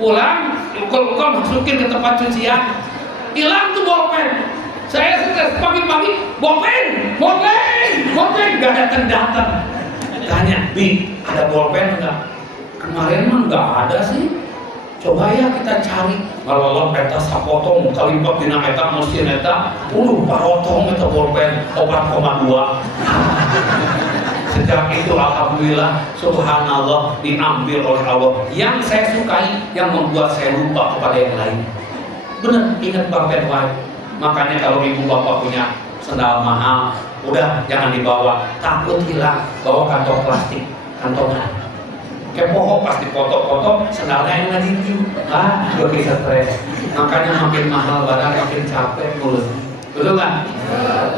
Pulang, ukul-ukul masukin ke tempat cucian. Hilang tuh bolpen. Saya stres pagi-pagi, bolpen, gak datang. Tanya, Bi, ada bolpen enggak? Kemarin mah nggak ada sih. Coba ya kita cari. Kalau peta sapotong kalipat dina eta mesin eta, parotong eta bolpen 4,2. Sejak itu alhamdulillah, subhanallah, diambil oleh Allah. Yang saya sukai, yang membuat saya lupa kepada yang lain. Bener, ingat bolpen wae. Makanya kalau ibu bapak punya sendal mahal, udah jangan dibawa, takut hilang. Bawa kantong plastik, kantongan. Kayak pohon pas dipoto-foto, sendalnya yang ngajinju. Gue bisa stres. Makanya makin mahal barang, makin capek mulut. Betul nggak?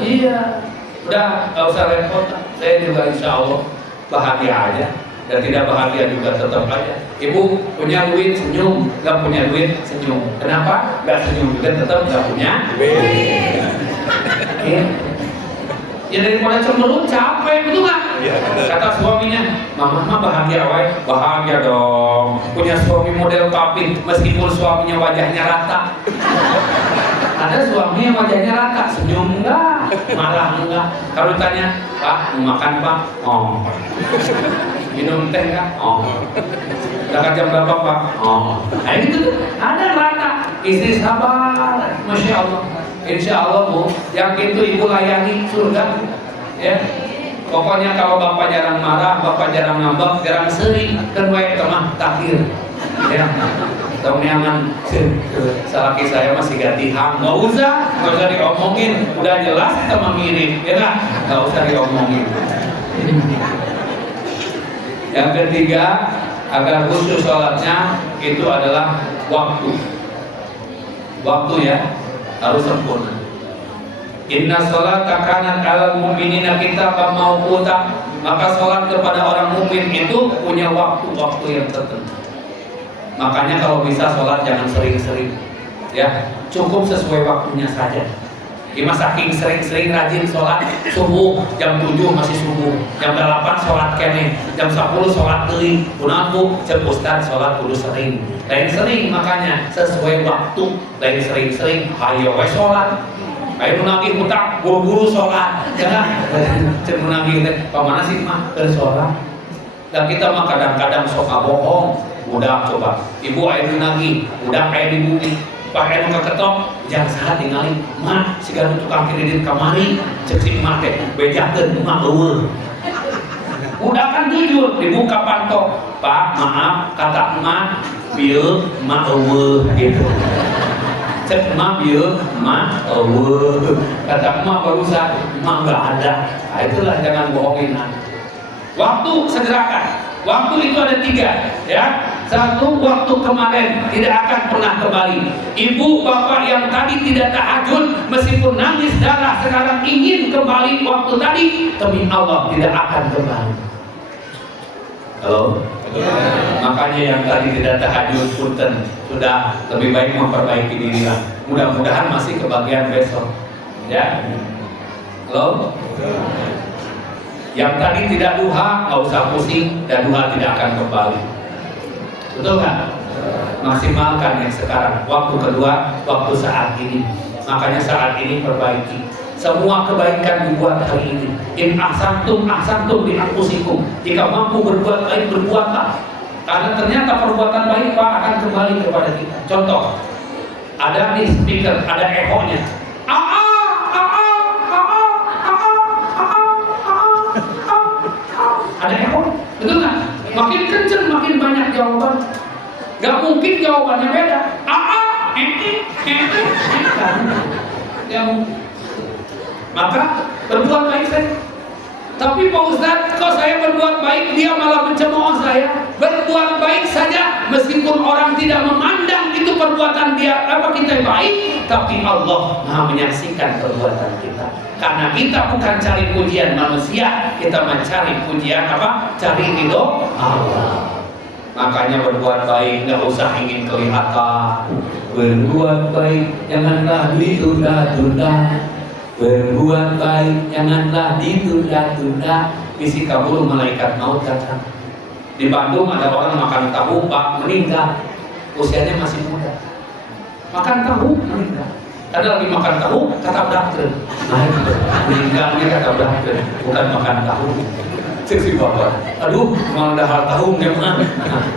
Iya. Udah, nggak usah repot. Saya juga insya Allah bahagia aja. Dan tidak bahagia juga tetap aja. Ibu punya duit senyum, nggak punya duit senyum. Kenapa? Nggak senyum juga tetap nggak punya duit. Ya daripada cemberut capek, betul nggak? Ya, kata suaminya, mama bahagia wae, bahagia dong. Punya suami model papi, meskipun suaminya wajahnya rata. Ada suami yang wajahnya rata, senyum enggak, marah enggak. Kalau ditanya, Pak mau makan Pak? Oh. Minum teh enggak? Oh. Udah jam berapa Pak? Oh. Nah gitu tuh, ada rata. Istri sabar, Masya Allah. Insya Allah Bu, yang itu ibu layani surga. Ya, pokoknya kalau bapak jarang marah, bapak jarang ngambek, jarang sering, kan wae temah takdir. Ya, tahun nyaman. Salaki saya masih ganti hang, nggak usah diomongin, udah jelas temah mirip, ya nggak usah diomongin. Yang ketiga, agar khusus sholatnya itu adalah waktu. Waktu ya, harus sempurna. Inna sholata kanat 'alal mu'minina kitaban mawquta. Maka sholat kepada orang mukmin itu punya waktu-waktu yang tertentu. Makanya kalau bisa sholat jangan sering-sering, ya cukup sesuai waktunya saja. Ima saking sering-sering rajin sholat subuh, jam 7 masih subuh, jam 8 sholat kene, jam 10 sholat deui. Kunaon cek Ustaz sholat kudu sering. Lain sering makanya sesuai waktu, lain sering-sering hayo we sholat. Ayo nagih hutang, buru-buru sholat. Jangan cek nagih teh pamana sih mah keur sholat. Dan kita mah kadang-kadang sok bohong. Udah coba, ibu air nagih, udah air di bumi. Pakai nu keketok, jangan sahat ningali, mak siga tukang kredit kamari, cek si emak teh, bejakeun emak eueuh. Udah kan jujur, dibuka pantok, Pak maaf, kata emak, bieu emak eueuh gitu. Cek emak bieu emak eueuh, kata emak barusan, emak enggak ada. Nah, itulah jangan bohongin anak. Waktu segerakan, waktu itu ada 3, ya. Satu, waktu kemarin tidak akan pernah kembali. Ibu bapak yang tadi tidak tahajud meskipun nangis darah sekarang ingin kembali waktu tadi, demi Allah tidak akan kembali. Halo? Makanya yang tadi tidak tahajud punten, sudah lebih baik memperbaiki diri lah. Mudah-mudahan masih kebagian besok. Ya. Halo? Yang tadi tidak duha, nggak usah pusing, dan duha tidak akan kembali. Betul nggak? Maksimalkan yang sekarang. Waktu kedua, waktu saat ini. Makanya saat ini perbaiki. Semua kebaikan dibuat hari ini. In ahsantum di anfusikum. Jika mampu berbuat baik, berbuatlah. Karena ternyata perbuatan baik Pak akan kembali kepada kita. Contoh, ada nih speaker, ada echo-nya. Ada echo, betul nggak? Makin kenceng, makin banyak jawaban. Gak mungkin jawabannya beda. Ya, maka berbuat baik saja. Tapi Pak Ustadz, kalau saya berbuat baik, dia malah mencemooh saya. Berbuat baik saja, meskipun orang tidak memandang itu perbuatan dia apa kita baik, tapi Allah Maha menyaksikan perbuatan kita. Karena kita bukan cari pujian manusia, kita mencari pujian apa? Cari ridho Allah. Makanya berbuat baik nggak usah ingin kelihatan. Berbuat baik janganlah ditunda-tunda. Berbuat baik janganlah ditunda-tunda. Bisi kabur malaikat maut datang. Di Bandung ada orang makan tahu Pak meninggal, usianya masih muda. Makan tahu meninggal. Karena lagi makan tahu kata dokter. Nah itu meninggalnya kata dokter, bukan makan tahu. Si bapak, aduh mau dah hal tahu memang.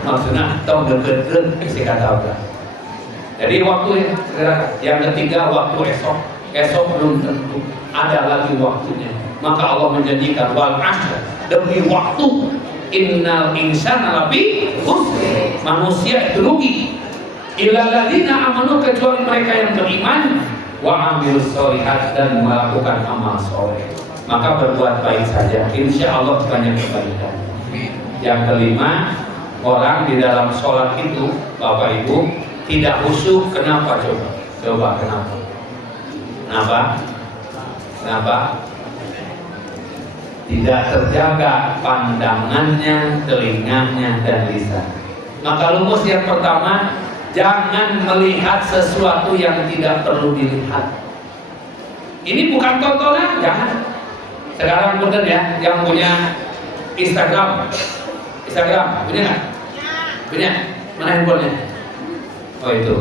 Maksudnya tahu deket si kata dokter. Jadi waktu yang ketiga waktu esok belum tentu, ada lagi waktunya. Maka Allah menjanjikan wal asr, demi waktu, innal insana lafi khusr, manusia itu rugi. Illal ladzina amanu, kecuali mereka yang beriman, wa amilus sholihat, dan melakukan amal soleh. Maka berbuat baik saja, insya Allah banyak kebaikan. Yang kelima, orang di dalam sholat itu, Bapak Ibu, tidak khusyuk. Kenapa coba? Coba kenapa? Kenapa? Tidak terjaga pandangannya, telinganya, dan lisan. Maka rumus yang pertama, jangan melihat sesuatu yang tidak perlu dilihat. Ini bukan tontonan, jangan. Sekarang punten ya, yang punya Instagram punya nggak? Punya? Mana handphonenya? Oh itu.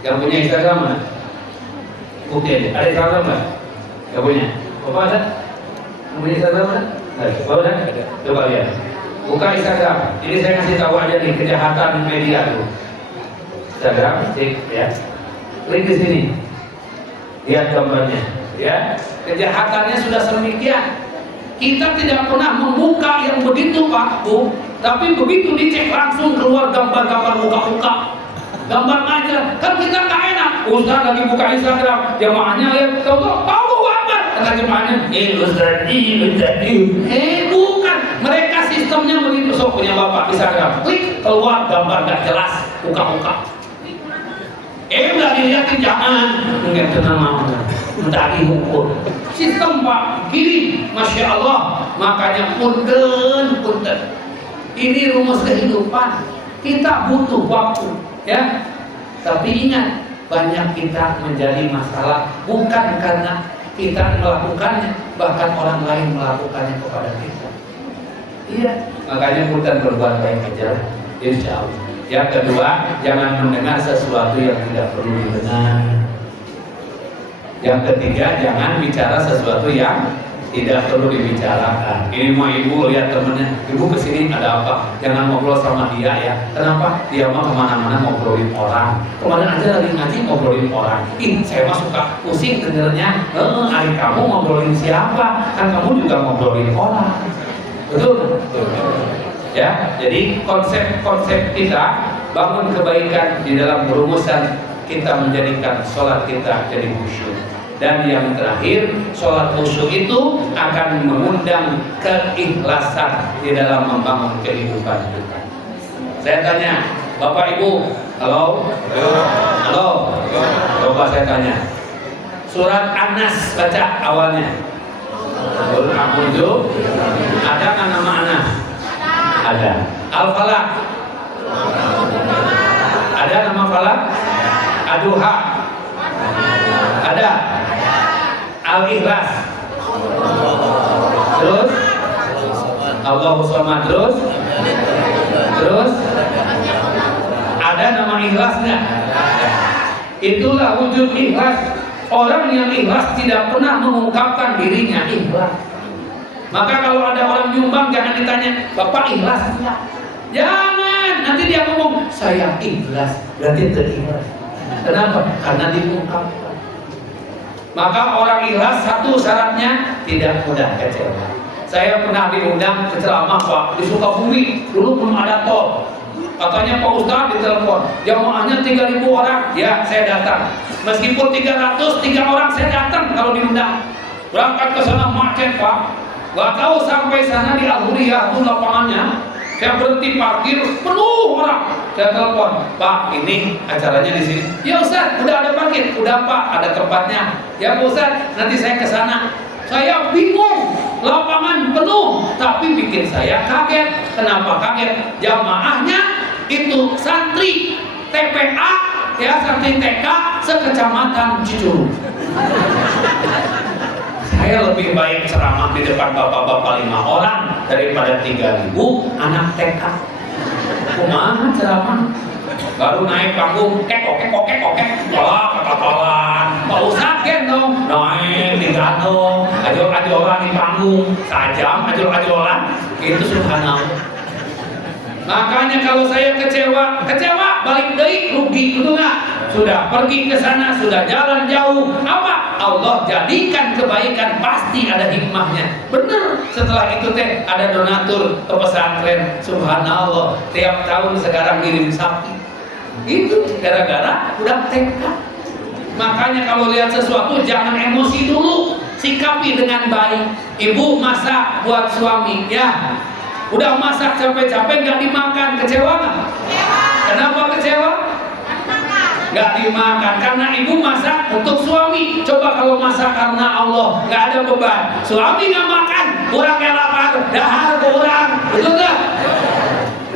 Yang punya Instagram mana? Bukti aja. Ada Instagram nggak? Nggak punya. Bapak ada? Yang punya Instagram mana? Bapak ada? Coba lihat. Buka Instagram. Ini saya kasih tahu aja nih kejahatan media tuh. Instagram, cek ya. Klik di sini. Lihat gambarnya, ya. Kejahatannya sudah sedemikian. Kita tidak pernah membuka yang begitu Pak Bu, tapi begitu dicek langsung keluar gambar-gambar muka-muka. Gambar aja, kan kita nggak enak. Ustaz lagi buka Instagram, jamaahnya lihat, tahu-tahu Allahu Akbar, kata jamaahnya, Ustaz bukan. Mereka sistemnya begitu. So punya Bapak Instagram, klik keluar gambar nggak jelas, muka-muka. Udah dilihatin jangan, nggak tenang mau, entah dihukum. Sistem Pak kiri, masya Allah. Makanya punten. Ini rumus kehidupan. Kita butuh waktu, ya. Tapi ingat, banyak kita menjadi masalah bukan karena kita melakukannya, bahkan orang lain melakukannya kepada kita. Iya, makanya kita berbuat baik aja, insya Allah. Yang kedua, jangan mendengar sesuatu yang tidak perlu didengar. Yang ketiga, jangan bicara sesuatu yang tidak perlu dibicarakan. Ini mah ibu lihat temennya, ibu kesini ada apa? Jangan ngobrol sama dia ya. Kenapa? Dia mah kemana-mana ngobrolin orang. Kemarin aja lagi ngaji ngobrolin orang. Ih, saya mah suka pusing dengernya. Hari kamu ngobrolin siapa? Kan kamu juga ngobrolin orang. Betul? Ya, jadi konsep kita bangun kebaikan di dalam perumusan kita menjadikan sholat kita jadi khusyuk. Dan yang terakhir, sholat khusyuk itu akan mengundang keikhlasan di dalam membangun kehidupan kita. Saya tanya, Bapak Ibu, halo? Halo? Coba saya tanya, surat An-Nas baca awalnya. Ada kan nama Anas? Ada. Al-Falaq? Ada nama Falaq? Ad-Duha? Ada. Al-Ikhlas? Terus? Allahu Samad? Terus? Ada nama ikhlas nggak? Itulah wujud ikhlas. Orang yang ikhlas tidak pernah mengungkapkan dirinya ikhlas. Maka kalau ada orang nyumbang jangan ditanya, Bapak ikhlas enggak? Jangan, nanti dia ngomong saya ikhlas, berarti terikhlas. Kenapa? Karena diungkapkan. Maka orang ikhlas satu syaratnya tidak mudah kecewa. Saya pernah diundang ke ceramah Pak di Sukabumi, dulu belum ada tol. Katanya Pak Ustadz ditelepon, jamaahnya 3.000 orang, ya saya datang. Meskipun 300, 3 orang saya datang kalau diundang. Berangkat ke sana macet Pak. Gak tahu sampai sana di Al-Huriyah itu lapangannya. Saya berhenti parkir, penuh orang. Saya telepon, Pak, ini acaranya di sini. Ya Ustaz, udah ada parkir, udah Pak, ada tempatnya. Ya Pak Ustaz, nanti saya ke sana. Saya bingung, lapangan penuh, tapi bikin saya kaget. Kenapa kaget? Jamaahnya itu santri TPA, ya santri TK sekecamatan Cijuru. Saya lebih baik ceramah di depan bapak-bapak 5 orang daripada 3.000 anak TK. Kumaha ceramah? Baru naik panggung, kek, wah kekapalan. Pak Ustadz kan dong, naik di gantung, ajol-ajolan di panggung, sajam ajol-ajolan, itu subhanallah. Makanya kalau saya kecewa balik deui rugi, betul nggak? Sudah pergi ke sana, sudah jalan jauh, apa? Allah jadikan kebaikan pasti ada hikmahnya. Bener. Setelah itu teh ada donatur ke pesantren, subhanallah. Tiap tahun sekarang ngirim sapi. Itu gara-gara udah tekad. Makanya kalau lihat sesuatu jangan emosi dulu, sikapi dengan baik. Ibu masak buat suami, ya. Udah masak capek-capek nggak dimakan, kecewa nggak? Kenapa kecewa? Nggak dimakan karena ibu masak untuk suami. Coba kalau masak karena Allah, nggak ada beban. Suami nggak makan, kurang yang lapar, dahar kurang, betul nggak?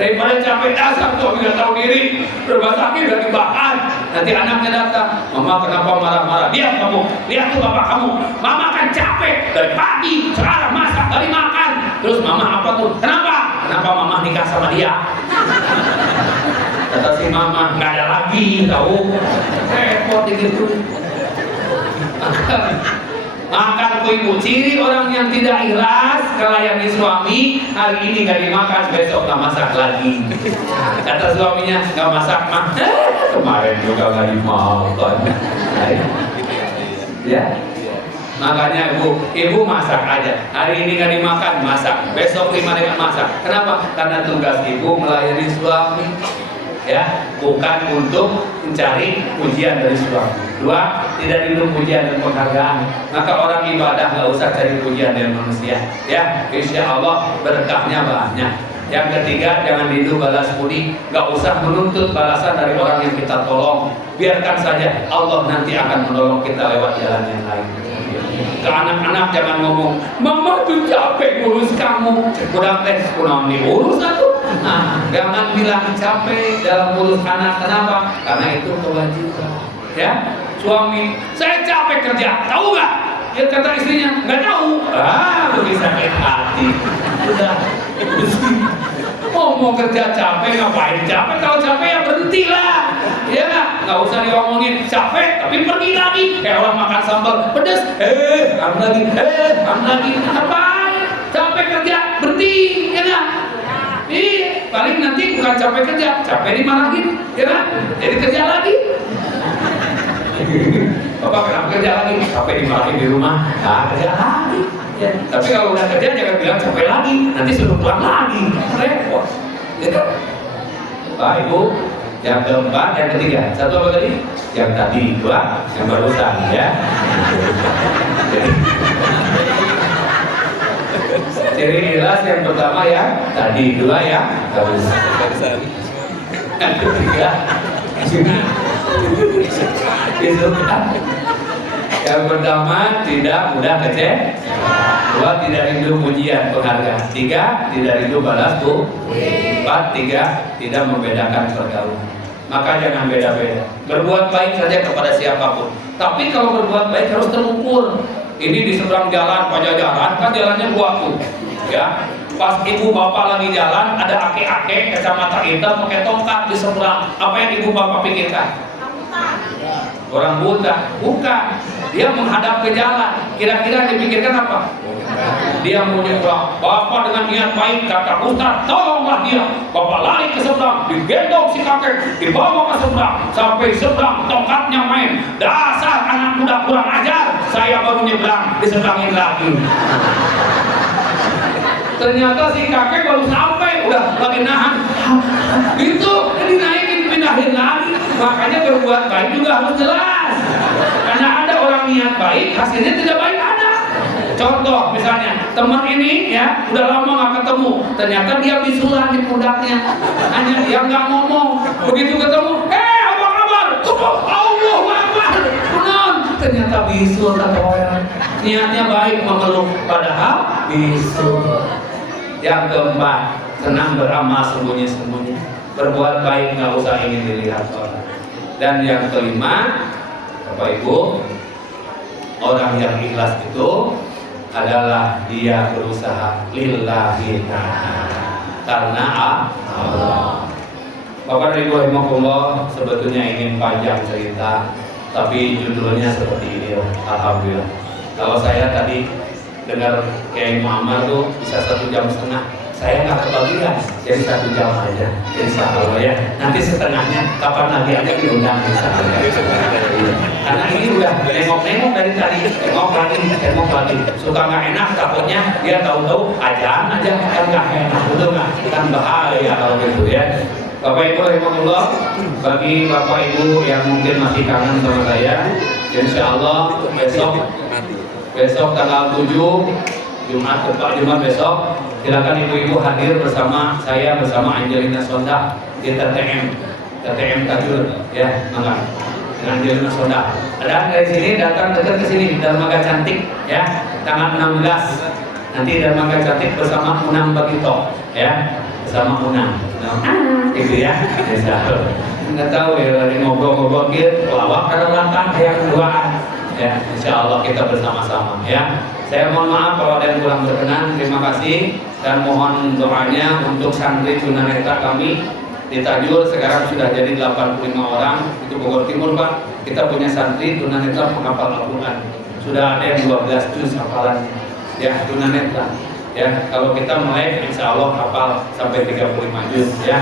Daripada capek dasar suami nggak tahu diri, berbuat sakit udah dibakar. Nanti anaknya datang, Mama kenapa marah-marah? Lihat kamu, lihat tuh bapak kamu, Mama kan capek dari pagi, sekarang masak, dari makan. Terus Mama apa tuh? Kenapa? Kenapa Mama nikah sama dia? Kata si Mama, nggak ada lagi, tahu? Repot gitu. Makan ke ibu, ciri orang yang tidak ikhlas melayani suami, hari ini nggak dimakan, besok nggak masak lagi. Kata suaminya, nggak masak mah, kemarin juga nggak dimakan. Ya, makanya ibu masak aja. Hari ini nggak dimakan, masak. Besok 5 hari masak. Kenapa? Karena tugas ibu melayani suami. Ya, bukan untuk mencari pujian dari suami. 2, tidak rindu pujian dan penghargaan. Maka orang ibadah nggak usah cari pujian dari manusia. Ya, insya Allah berkahnya banyak. Yang ketiga, jangan rindu balas budi. Nggak usah menuntut balasan dari orang yang kita tolong. Biarkan saja Allah nanti akan menolong kita lewat jalan yang lain. Ke anak-anak jangan ngomong, Mama tuh capek ngurus kamu. Udah tes, kurang diurus satu. Nah, jangan bilang capek dalam ngurus anak. Kenapa? Karena itu kewajiban. ya suami, saya capek kerja, tahu nggak? Ya kata istrinya, nggak tahu. Lebih sakit hati. Udah, mau kerja capek ngapain capek? Kalau capek ya berhentilah, ya nggak usah diomongin capek, tapi pergi lagi. Kayak orang makan sambal pedas, lagi, lagi. Ngapain? Capek kerja, berhenti, ya nggak? Paling nanti bukan capek kerja, capek dimarahin, ya kan? Jadi kerja lagi. Bapak kenapa kerja lagi? Capek dimarahin di rumah, kerja lagi. Ya. Tapi kalau udah kerja jangan bilang capek lagi, nanti suruh pulang lagi, repot. Ya kan? Pak Ibu, yang keempat, yang ketiga, satu apa tadi? Yang tadi, dua, yang barusan, ya. Ciri ikhlas yang pertama ya, tadi dua ya, barusan. Yang ketiga, itu kan. Yang pertama tidak mudah kecewa. Dua, tidak rindu pujian penghargaan. Tiga, tidak rindu balas budi. Empat, tidak membedakan pergaulan. Maka jangan beda-beda. Berbuat baik saja kepada siapapun. Tapi kalau berbuat baik harus terukur. Ini di seberang jalan Pajajaran, kan jalannya dua tuh, ya. Pas ibu bapak lagi jalan, ada ake-ake kacamata hitam pakai tongkat di seberang. Apa yang ibu bapak pikirkan? Orang buta? Bukan. Dia menghadap ke jalan. Kira-kira dipikirkan apa? Dia mau nyebrang. Bapak dengan niat baik kata Ustaz, tolonglah dia. Bapak lari ke seberang, digendong si kakek, dibawa ke seberang, sampai seberang tongkatnya main. Dasar anak muda kurang ajar, saya baru nyebrang, diseberangin lagi. Ternyata si kakek baru sampai, udah lagi nahan. Gitu, dinaikin, pindahin lagi. Makanya berbuat baik juga harus jelas. Karena ada orang niat baik, hasilnya tidak baik ada. Contoh misalnya teman ini ya udah lama nggak ketemu, ternyata dia bisulan di pundaknya, hanya dia nggak ngomong. Begitu ketemu, apa kabar? Allahu Akbar, non. Ternyata bisul kata orang. Niatnya baik memeluk, padahal bisul. Yang keempat, senang beramal sembunyi-sembunyi. Berbuat baik nggak usah ingin dilihat orang. Dan yang kelima, Bapak Ibu, orang yang ikhlas itu adalah dia berusaha lillahi ta'ala, karena Allah. Bapak dan Ibu rahimakumullah, sebetulnya ingin panjang cerita, tapi judulnya seperti ini. Alhamdulillah. Kalau saya tadi dengar Kiai Muhammad tuh bisa 1,5 jam, saya nggak kebagian, jadi 1 jam aja, insya Allah ya. Nanti setengahnya kapan lagi aja diundang, insya Allah. Karena ini udah nengok-nengok dari tadi, nengok lagi, suka nggak enak, takutnya dia tahu-tahu aja kan nggak enak, betul nggak? Kan bahaya kalau gitu ya. Bapak Ibu rahimahullah, bagi Bapak Ibu yang mungkin masih kangen sama saya, insya Allah besok tanggal 7 Jumat besok, silakan ibu-ibu hadir bersama saya, bersama Angelina Sonda di TTM Tajur ya, mangga dengan Angelina Sonda. Ada dari sini datang dekat ke sini, Dermaga Cantik ya, tanggal 16 nanti Dermaga Cantik bersama Unang Bagito ya, bersama Unang. Gitu ya, nggak tahu ya, lagi ngobrol-ngobrol gitu, lawak karena belakang yang keduaan ya, insya Allah kita bersama-sama ya. Saya mohon maaf kalau ada yang kurang berkenan, terima kasih, dan mohon doanya untuk santri tunanetra kami di Tajur. Sekarang sudah jadi 85 orang, itu Bogor Timur Pak. Kita punya santri tunanetra penghafal Al-Quran, sudah ada yang 12 juz hafalannya ya, tunanetra ya. Kalau kita melek insya Allah hafal sampai 35 juz ya.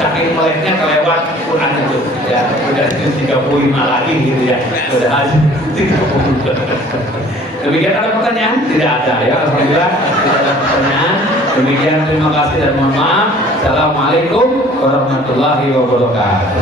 Saking meleknya kelewat Quran itu ya, udah 35 lagi gitu ya, udah aja 30. Demikian, ada pertanyaan? Tidak ada ya, alhamdulillah tidak ada pertanyaan. Demikian, terima kasih dan mohon maaf. Assalamualaikum warahmatullahi wabarakatuh.